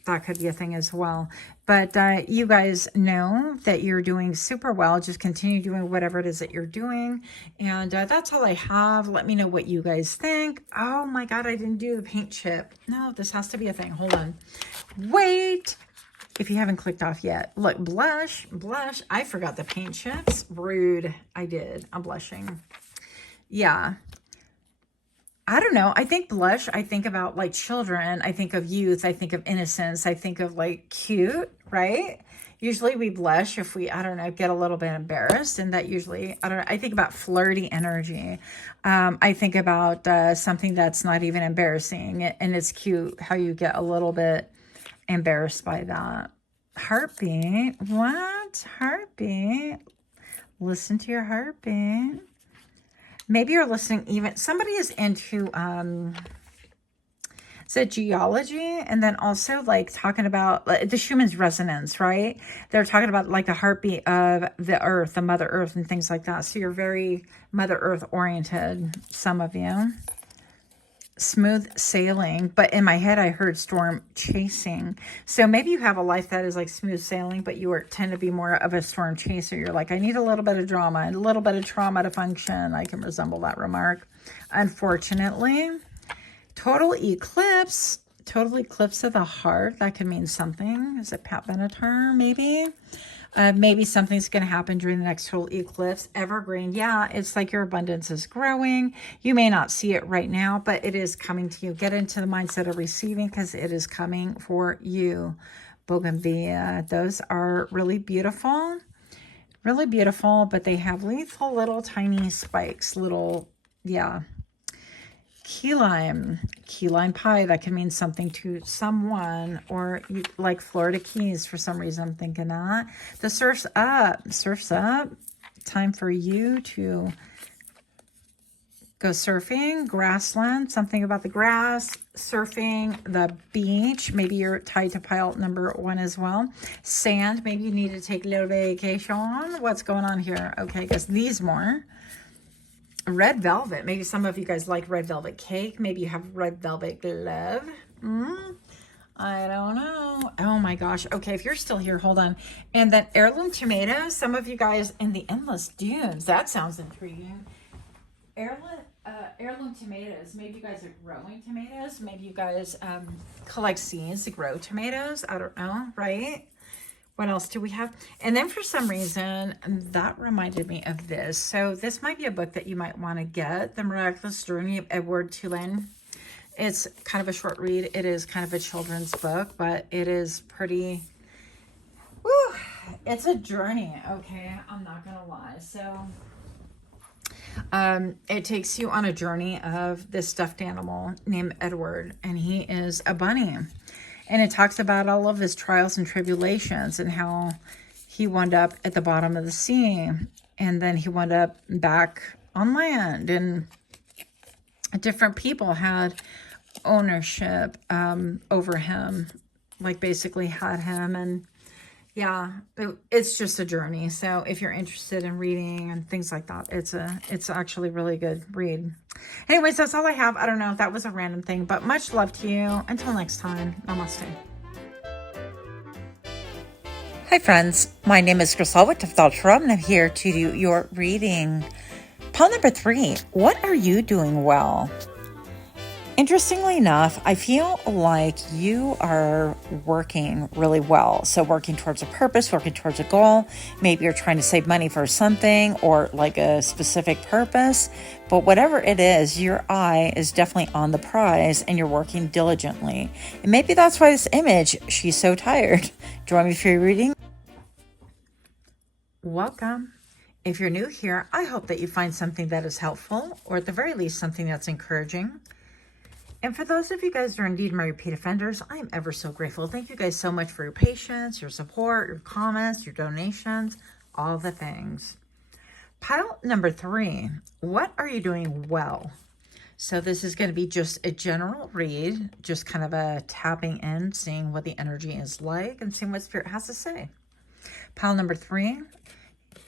That could be a thing as well. But you guys know that you're doing super well. Just continue doing whatever it is that you're doing. And that's all I have. Let me know what you guys think. Oh my God, I didn't do the paint chip. No, this has to be a thing. Hold on. Wait. If you haven't clicked off yet. Look, blush. I forgot the paint chips. Rude. I did. I'm blushing. Yeah. I don't know. I think blush, I think about like children. I think of youth. I think of innocence. I think of like cute, right? Usually we blush if we, I don't know, get a little bit embarrassed. And that usually, I think about flirty energy. I think about something that's not even embarrassing. And it's cute how you get a little bit embarrassed by that. Heartbeat. What? Heartbeat. Listen to your heartbeat. Maybe you're listening even, somebody is into, geology, and then also like talking about the Schumann's resonance, right? They're talking about like the heartbeat of the earth, the Mother Earth and things like that. So you're very Mother Earth oriented, some of you. Smooth sailing, but in my head I heard storm chasing. So maybe you have a life that is like smooth sailing, but you tend to be more of a storm chaser. You're like, I need a little bit of drama and a little bit of trauma to function. I can resemble that remark. Unfortunately, total eclipse of the heart. That could mean something. Is it Pat Benatar? Maybe. Maybe something's going to happen during the next total eclipse. Evergreen. Yeah, it's like your abundance is growing. You may not see it right now, but it is coming to you. Get into the mindset of receiving because it is coming for you. Bougainvillea. Those are really beautiful, but they have lethal little tiny spikes. Key lime pie. That can mean something to someone, or you like Florida Keys for some reason. I'm thinking that. The surf's up. Time for you to go surfing. Grassland, something about the grass. Surfing, the beach. Maybe you're tied to pile number 1 as well. Sand, maybe you need to take a little vacation. What's going on here? Okay, I guess these more. Red velvet. Maybe some of you guys like red velvet cake. Maybe you have red velvet glove. I don't know. Oh my gosh. Okay, if you're still here, hold on. And then heirloom tomatoes. Some of you guys in the endless dunes. That sounds intriguing. Heirloom tomatoes. Maybe you guys are growing tomatoes. Maybe you guys collect seeds to grow tomatoes. I don't know, right? What else do we have? And then for some reason, that reminded me of this. So this might be a book that you might want to get. The Miraculous Journey of Edward Tulane. It's kind of a short read. It is kind of a children's book, but it is pretty, it's a journey, okay? I'm not going to lie. So it takes you on a journey of this stuffed animal named Edward, and he is a bunny. And it talks about all of his trials and tribulations and how he wound up at the bottom of the sea. And then he wound up back on land. And different people had ownership over him. Like basically had him. And yeah, it's just a journey. So if you're interested in reading and things like that, it's actually a really good read. Anyways, that's all I have. I don't know if that was a random thing, but much love to you. Until next time, namaste. Hi friends, my name is Crystal with Toughdolltarot, and I'm here to do your reading. Pile number 3, what are you doing well? Interestingly enough, I feel like you are working really well. So working towards a purpose, working towards a goal. Maybe you're trying to save money for something or like a specific purpose. But whatever it is, your eye is definitely on the prize and you're working diligently. And maybe that's why this image, she's so tired. Do you want me for your reading? Welcome. If you're new here, I hope that you find something that is helpful, or at the very least, something that's encouraging. And for those of you guys who are indeed my repeat offenders, I am ever so grateful. Thank you guys so much for your patience, your support, your comments, your donations, all the things. Pile number 3, what are you doing well? So this is going to be just a general read, just kind of a tapping in, seeing what the energy is like and seeing what Spirit has to say. Pile number 3,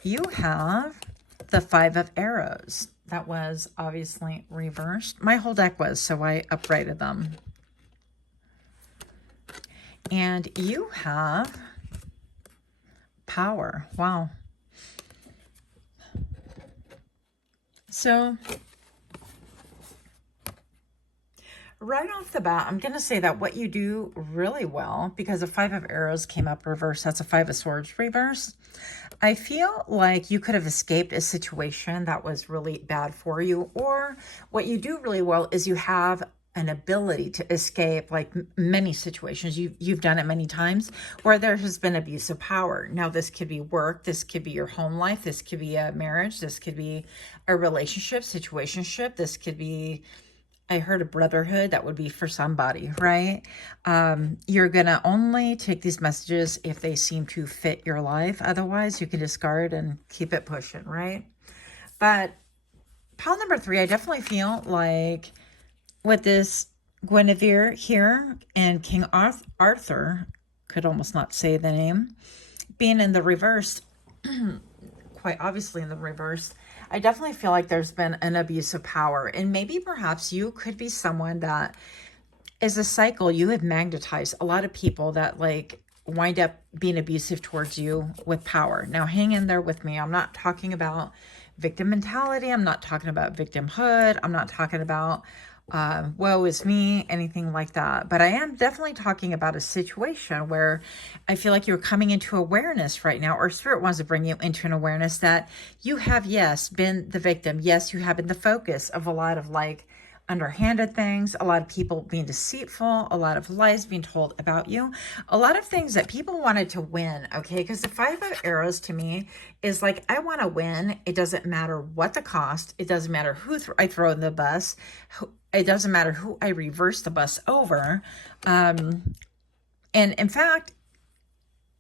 you have the 5 of Arrows. That was obviously reversed. My whole deck was, so I uprighted them. And you have Power. Wow. So right off the bat, I'm going to say that what you do really well, because the 5 of Arrows came up reversed, that's a 5 of Swords reverse. I feel like you could have escaped a situation that was really bad for you, or what you do really well is you have an ability to escape like many situations. You've done it many times where there has been abuse of power. Now, this could be work, this could be your home life, this could be a marriage, this could be a relationship, situationship, this could be, I heard a brotherhood, that would be for somebody, right? You're going to only take these messages if they seem to fit your life. Otherwise, you can discard and keep it pushing, right? But pile number 3, I definitely feel like with this Guinevere here and King Arthur, could almost not say the name, being in the reverse, quite obviously in the reverse, I definitely feel like there's been an abuse of power. And maybe perhaps you could be someone that is a cycle. You have magnetized a lot of people that like wind up being abusive towards you with power. Now, hang in there with me. I'm not talking about victim mentality. I'm not talking about victimhood. I'm not talking about woe is me, anything like that. But I am definitely talking about a situation where I feel like you're coming into awareness right now, or Spirit wants to bring you into an awareness that you have, yes, been the victim. Yes, you have been the focus of a lot of like underhanded things, a lot of people being deceitful, a lot of lies being told about you, a lot of things that people wanted to win, okay? Because the 5 of Arrows to me is like, I want to win. It doesn't matter what the cost. It doesn't matter who I throw in the bus. It doesn't matter who I reverse the bus over. And in fact,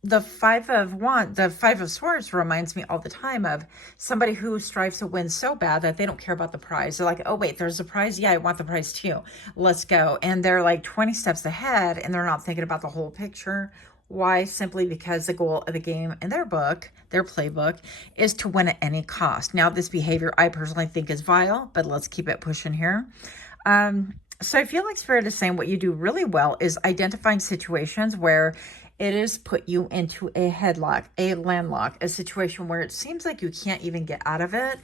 the 5 of Swords reminds me all the time of somebody who strives to win so bad that they don't care about the prize. They're like, oh, wait, there's a prize. Yeah, I want the prize too. Let's go. And they're like 20 steps ahead and they're not thinking about the whole picture. Why? Simply because the goal of the game in their book, their playbook, is to win at any cost. Now, this behavior I personally think is vile, but let's keep it pushing here. So I feel like Spirit is saying what you do really well is identifying situations where it is put you into a headlock, a landlock, a situation where it seems like you can't even get out of it.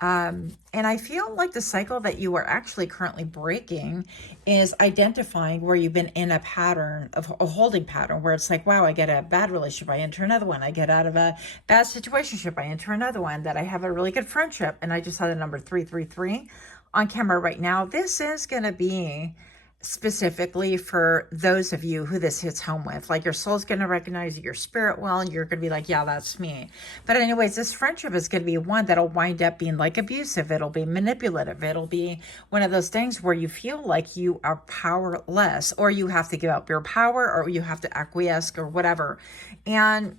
And I feel like the cycle that you are actually currently breaking is identifying where you've been in a pattern of a holding pattern where it's like, wow, I get a bad relationship, I enter another one. I get out of a bad situationship, I enter another one. That I have a really good friendship. And I just had the number 333 on camera right now. This is going to be specifically for those of you who this hits home with. Like your soul's going to recognize your spirit well, and you're going to be like, yeah, that's me. But anyways, this friendship is going to be one that'll wind up being like abusive. It'll be manipulative. It'll be one of those things where you feel like you are powerless, or you have to give up your power, or you have to acquiesce or whatever. And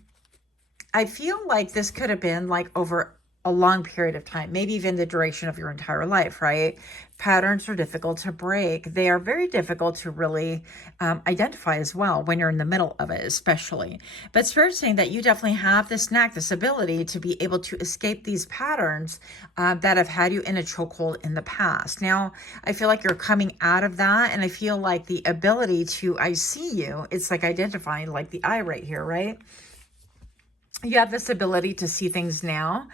I feel like this could have been like over a long period of time, maybe even the duration of your entire life, right? Patterns are difficult to break. They are very difficult to really identify as well when you're in the middle of it, especially. But Spirit's saying that you definitely have this knack, this ability to be able to escape these patterns that have had you in a chokehold in the past. Now, I feel like you're coming out of that, and I feel like the ability to, I see you, it's like identifying like the eye right here, right? You have this ability to see things now.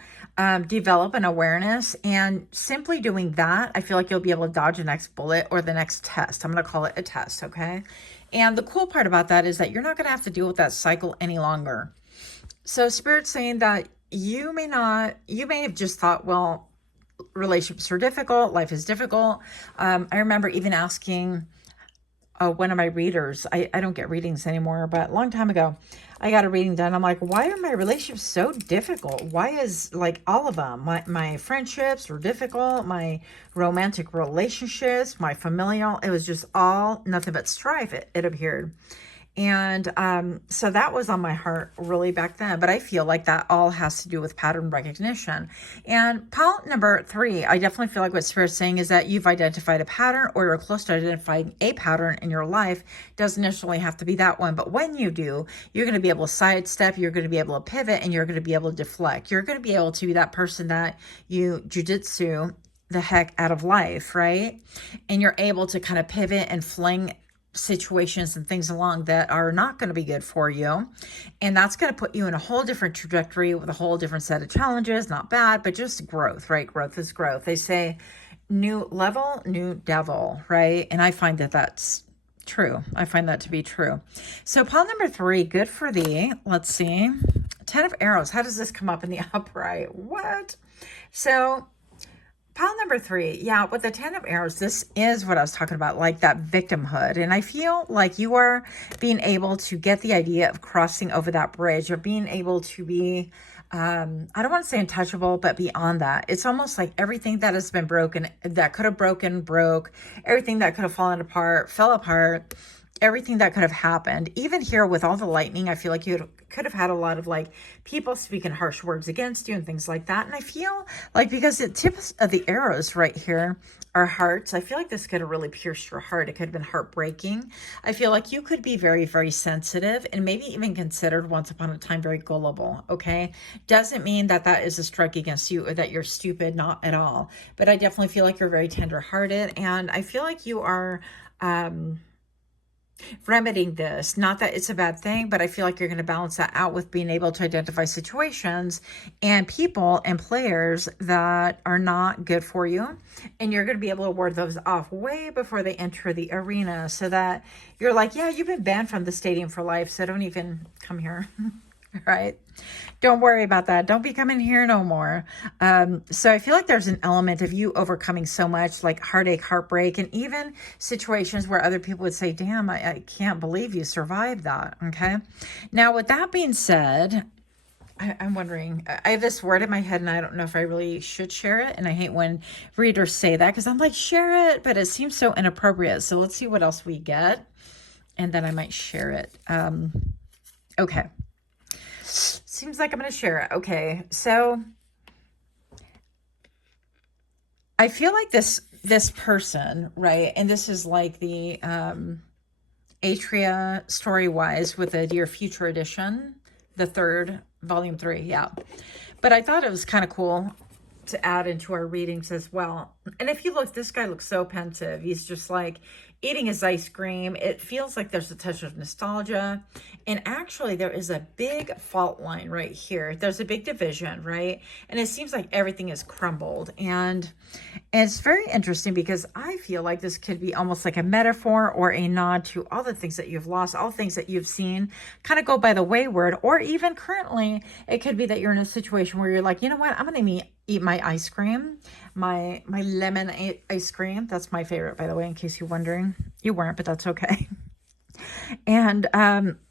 develop an awareness, and simply doing that, I feel like you'll be able to dodge the next bullet or the next test. I'm going to call it a test, okay? And the cool part about that is that you're not going to have to deal with that cycle any longer. So Spirit's saying that you may have just thought, well, relationships are difficult, life is difficult. I remember even asking one of my readers, I don't get readings anymore, but a long time ago, I got a reading done. I'm like, why are my relationships so difficult? Why is like all of them, my friendships were difficult, my romantic relationships, my familial, it was just all nothing but strife, it appeared. And so that was on my heart really back then. But I feel like that all has to do with pattern recognition. And point number 3, I definitely feel like what Spirit's saying is that you've identified a pattern, or you're close to identifying a pattern in your life. Doesn't necessarily have to be that one. But when you do, you're going to be able to sidestep, you're going to be able to pivot, and you're going to be able to deflect. You're going to be able to be that person that you jujitsu the heck out of life, right? And you're able to kind of pivot and fling situations and things along that are not going to be good for you. And that's going to put you in a whole different trajectory with a whole different set of challenges. Not bad, but just growth, right? Growth is growth. They say new level, new devil, right? And I find that that's true. I find that to be true. So pile number 3, good for thee. Let's see. 10 of arrows. How does this come up in the upright? What? So pile number 3, yeah, with the 10 of arrows, this is what I was talking about, like that victimhood. And I feel like you are being able to get the idea of crossing over that bridge, or being able to be, I don't want to say untouchable, but beyond that. It's almost like everything that has been broken, that could have broken, broke. Everything that could have fallen apart, fell apart. Everything that could have happened. Even here with all the lightning, I feel like you could have had a lot of like people speaking harsh words against you and things like that. And I feel like because the tips of the arrows right here are hearts, I feel like this could have really pierced your heart. It could have been heartbreaking. I feel like you could be very, very sensitive, and maybe even considered once upon a time very gullible, okay? Doesn't mean that that is a strike against you or that you're stupid, not at all. But I definitely feel like you're very tender-hearted, and I feel like you are remedying this. Not that it's a bad thing, but I feel like you're going to balance that out with being able to identify situations and people and players that are not good for you. And you're going to be able to ward those off way before they enter the arena, so that you're like, yeah, you've been banned from the stadium for life, so don't even come here. Right? Don't worry about that. Don't be coming here no more. So I feel like there's an element of you overcoming so much, like heartache, heartbreak, and even situations where other people would say, damn, I can't believe you survived that. Okay. Now, with that being said, I'm wondering, I have this word in my head and I don't know if I really should share it. And I hate when readers say that, because I'm like, share it, but it seems so inappropriate. So let's see what else we get. And then I might share it. Okay. Seems like I'm going to share it. Okay. So I feel like this person, right? And this is like the Atria story-wise with the Dear Future edition, the 3rd, volume 3. Yeah. But I thought it was kind of cool to add into our readings as well. And if you look, this guy looks so pensive. He's just like eating his ice cream. It feels like there's a touch of nostalgia. And actually there is a big fault line right here. There's a big division, right? And it seems like everything is crumbled. And it's very interesting because I feel like this could be almost like a metaphor or a nod to all the things that you've lost, all things that you've seen kind of go by the wayward. Or even currently, it could be that you're in a situation where you're like, you know what, I'm going to eat my ice cream, my lemon ice cream. That's my favorite, by the way, in case you're wondering. You weren't, but that's okay. And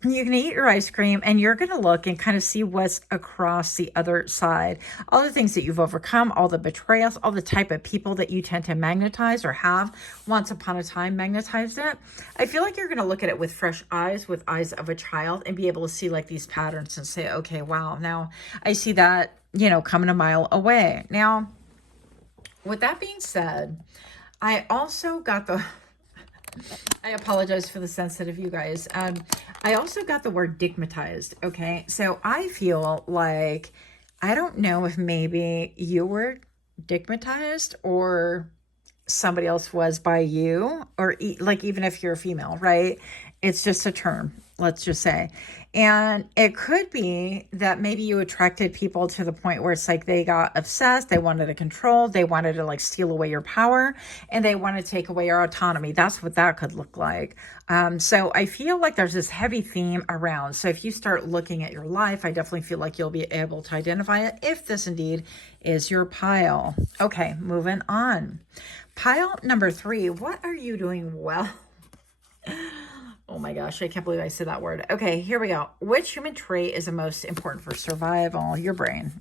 you can eat your ice cream and you're going to look and kind of see what's across the other side. All the things that you've overcome, all the betrayals, all the type of people that you tend to magnetize or have once upon a time magnetized it. I feel like you're going to look at it with fresh eyes, with eyes of a child, and be able to see like these patterns and say, okay, wow, now I see that, you know, coming a mile away. Now, with that being said, I also got I apologize for the sensitive, you guys. I also got the word digmatized. Okay. So I feel like, I don't know if maybe you were digmatized or somebody else was by you, or like, even if you're a female, right? It's just a term. let's just say. And it could be that maybe you attracted people to the point where it's like they got obsessed, they wanted to control, they wanted to like steal away your power, and they want to take away your autonomy. That's what that could look like. So I feel like there's this heavy theme around. So if you start looking at your life, I definitely feel like you'll be able to identify it if this indeed is your pile. Okay, moving on. Pile number 3, what are you doing well? Oh my gosh, I can't believe I said that word. Okay, here we go. Which human trait is the most important for survival? Your brain.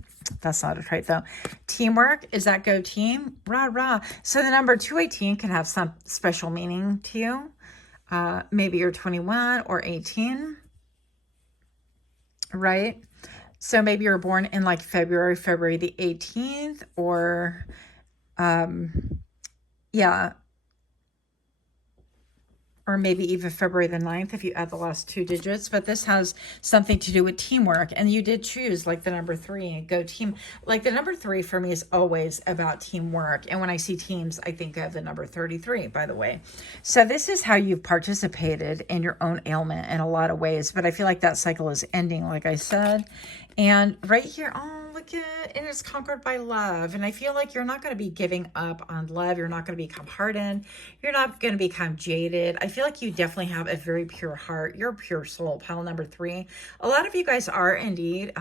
That's not a trait though. Teamwork, is that go team? Rah, rah. So the number 218 can have some special meaning to you. Maybe you're 21 or 18, right? So maybe you're born in like February the 18th, or yeah, or maybe even February the 9th if you add the last 2 digits. But this has something to do with teamwork. And you did choose like the number 3, go team. Like the number 3 for me is always about teamwork. And when I see teams, I think of the number 33, by the way. So this is how you've participated in your own ailment in a lot of ways. But I feel like that cycle is ending, like I said. And right here, oh, look at, and it's conquered by love. And I feel like you're not going to be giving up on love. You're not going to become hardened. You're not going to become jaded. I feel like you definitely have a very pure heart. You're a pure soul, pile number 3. A lot of you guys are indeed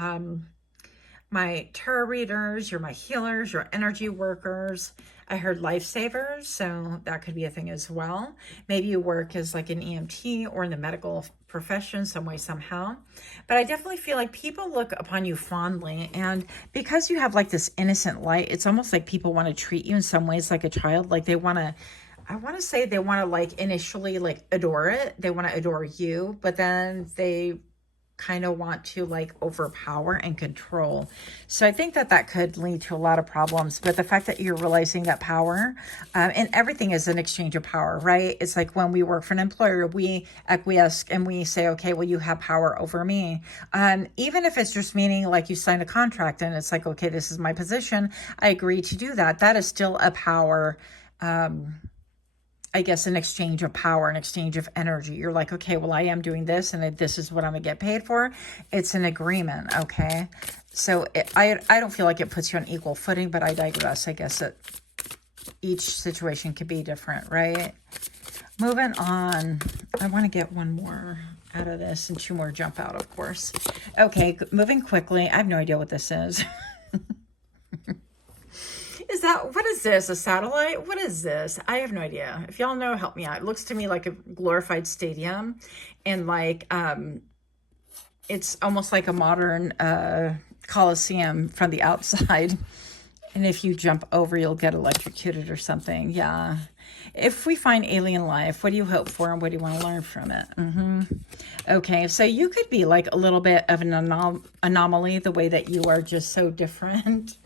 my tarot readers. You're my healers. You're energy workers. I heard lifesavers, so that could be a thing as well. Maybe you work as like an EMT or in the medical profession some way, somehow. But I definitely feel like people look upon you fondly. And because you have like this innocent light, it's almost like people want to treat you in some ways like a child. Like they want to, I want to say they want to like initially like adore it. They want to adore you, but then they kind of want to like overpower and control. So I think that that could lead to a lot of problems. But the fact that you're realizing that power and everything is an exchange of power, right? It's like when we work for an employer, we acquiesce and we say, okay, well, you have power over me. Even if it's just meaning like you sign a contract and it's like, okay, this is my position, I agree to do that. That is still a power, I guess, an exchange of power, an exchange of energy. You're like, okay, well, I am doing this and this is what I'm gonna get paid for. It's an agreement, okay? So I don't feel like it puts you on equal footing, but I digress. I guess that each situation could be different, right? Moving on. I want to get one more out of this and 2 more jump out, of course. Okay, moving quickly. I have no idea what this is. What is this? A satellite? What is this? I have no idea. If y'all know, help me out. It looks to me like a glorified stadium, and like, it's almost like a modern, Coliseum from the outside. And if you jump over, you'll get electrocuted or something. Yeah. If we find alien life, what do you hope for and what do you want to learn from it? Okay, so you could be like a little bit of an anomaly, the way that you are just so different.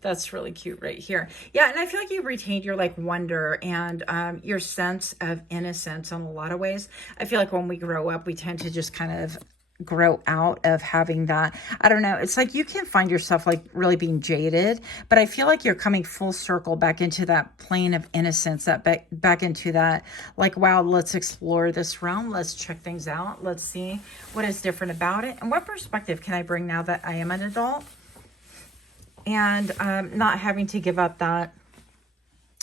That's really cute right here. Yeah, and I feel like you retained your like wonder and your sense of innocence in a lot of ways. I feel like when we grow up, we tend to just kind of grow out of having that. I don't know. It's like you can find yourself like really being jaded, but I feel like you're coming full circle back into that plane of innocence, that back into that like, wow, let's explore this realm. Let's check things out. Let's see what is different about it. And what perspective can I bring now that I am an adult and not having to give up that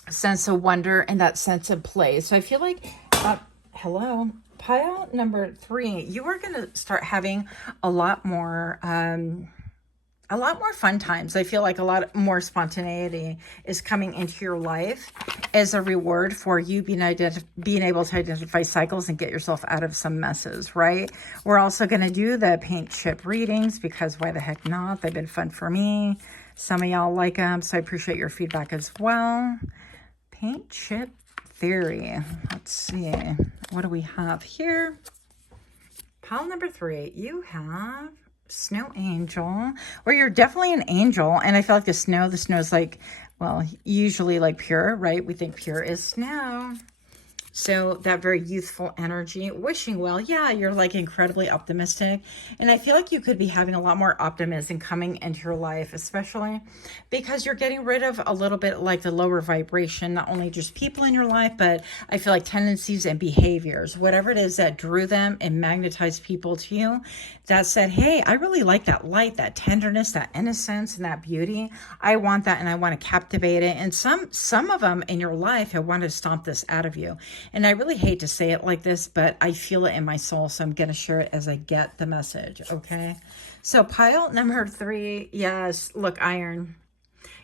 sense of wonder and that sense of play. So I feel like, hello, pile number 3, you are going to start having a lot more fun times. I feel like a lot more spontaneity is coming into your life as a reward for you being able to identify cycles and get yourself out of some messes, right? We're also going to do the paint chip readings because why the heck not? They've been fun for me. Some of y'all like them, so I appreciate your feedback as well. Paint chip theory. Let's see. What do we have here? Pile number 3, you have snow angel, or you're definitely an angel. And I feel like the snow is like, well, usually like pure, right? We think pure is snow. So that very youthful energy, wishing well. Yeah, you're like incredibly optimistic. And I feel like you could be having a lot more optimism coming into your life, especially because you're getting rid of a little bit like the lower vibration, not only just people in your life, but I feel like tendencies and behaviors, whatever it is that drew them and magnetized people to you, that said, hey, I really like that light, that tenderness, that innocence, and that beauty. I want that and I want to captivate it. And some of them in your life have wanted to stomp this out of you. And I really hate to say it like this, but I feel it in my soul, so I'm going to share it as I get the message, okay? So pile number 3, yes, look, iron.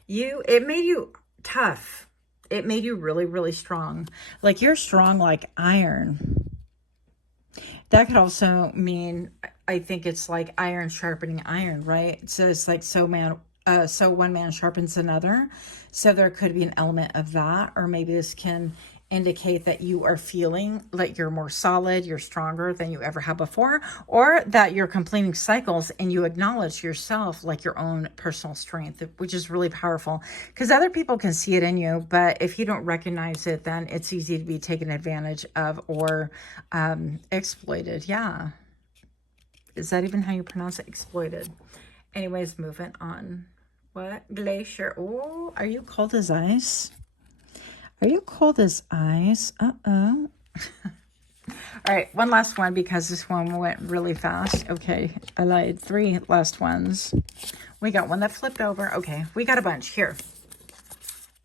It made you tough. It made you really, really strong. Like you're strong like iron. That could also mean, I think it's like iron sharpening iron, right? So it's like so one man sharpens another. So there could be an element of that, or maybe this can indicate that you are feeling like you're more solid, you're stronger than you ever have before, or that you're completing cycles and you acknowledge yourself like your own personal strength, which is really powerful because other people can see it in you, but if you don't recognize it, then it's easy to be taken advantage of or exploited. Yeah. Is that even how you pronounce it? Exploited. Anyways, moving on. What? Glacier. Oh, are you cold as ice? Are you cold as ice? Uh-oh. All right, one last one because this one went really fast. Okay, I lied. 3 last ones. We got one that flipped over. Okay, we got a bunch here.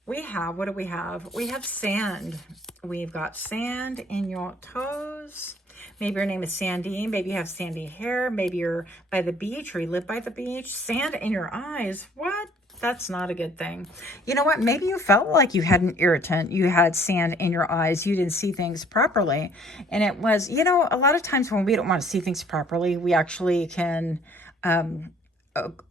We have, what do we have? We have sand. We've got sand in your toes. Maybe your name is Sandy. Maybe you have sandy hair. Maybe you're by the beach or you live by the beach. Sand in your eyes. What? That's not a good thing. You know what? Maybe you felt like you had an irritant. You had sand in your eyes. You didn't see things properly. And it was, you know, a lot of times when we don't want to see things properly, we actually can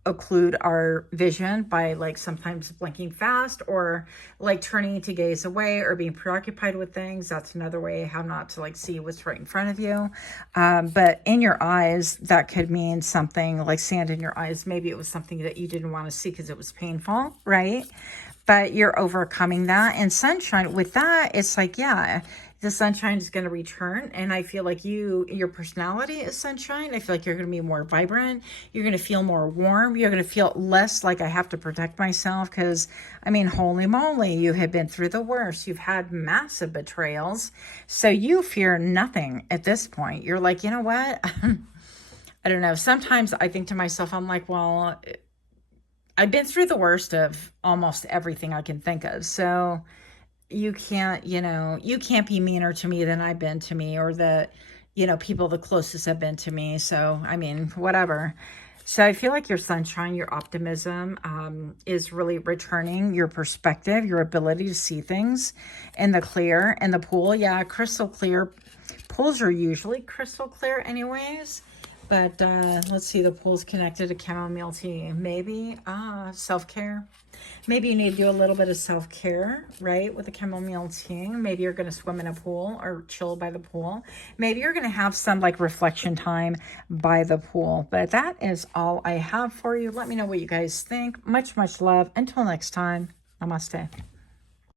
occlude our vision by like sometimes blinking fast or like turning to gaze away or being preoccupied with things. That's another way how not to like see what's right in front of you. But in your eyes, that could mean something like sand in your eyes. Maybe it was something that you didn't want to see because it was painful, right? But you're overcoming that. And sunshine, with that, it's like, yeah, the sunshine is going to return. And I feel like your personality is sunshine. I feel like you're going to be more vibrant. You're going to feel more warm. You're going to feel less like I have to protect myself because, I mean, holy moly, you have been through the worst. You've had massive betrayals. So you fear nothing at this point. You're like, you know what? I don't know. Sometimes I think to myself, I'm like, well, I've been through the worst of almost everything I can think of. So you can't, you can't be meaner to me than I've been to me or that, people the closest have been to me. So, I mean, whatever. So I feel like your sunshine, your optimism is really returning, your perspective, your ability to see things in the clear and the pool. Yeah, crystal clear. Pools are usually crystal clear anyways. But let's see, the pool's connected to chamomile tea. Maybe self-care. Maybe you need to do a little bit of self-care, right, with the chamomile tea. Maybe you're going to swim in a pool or chill by the pool. Maybe you're going to have some like reflection time by the pool. But that is all I have for you. Let me know what you guys think. Much, much love. Until next time, namaste.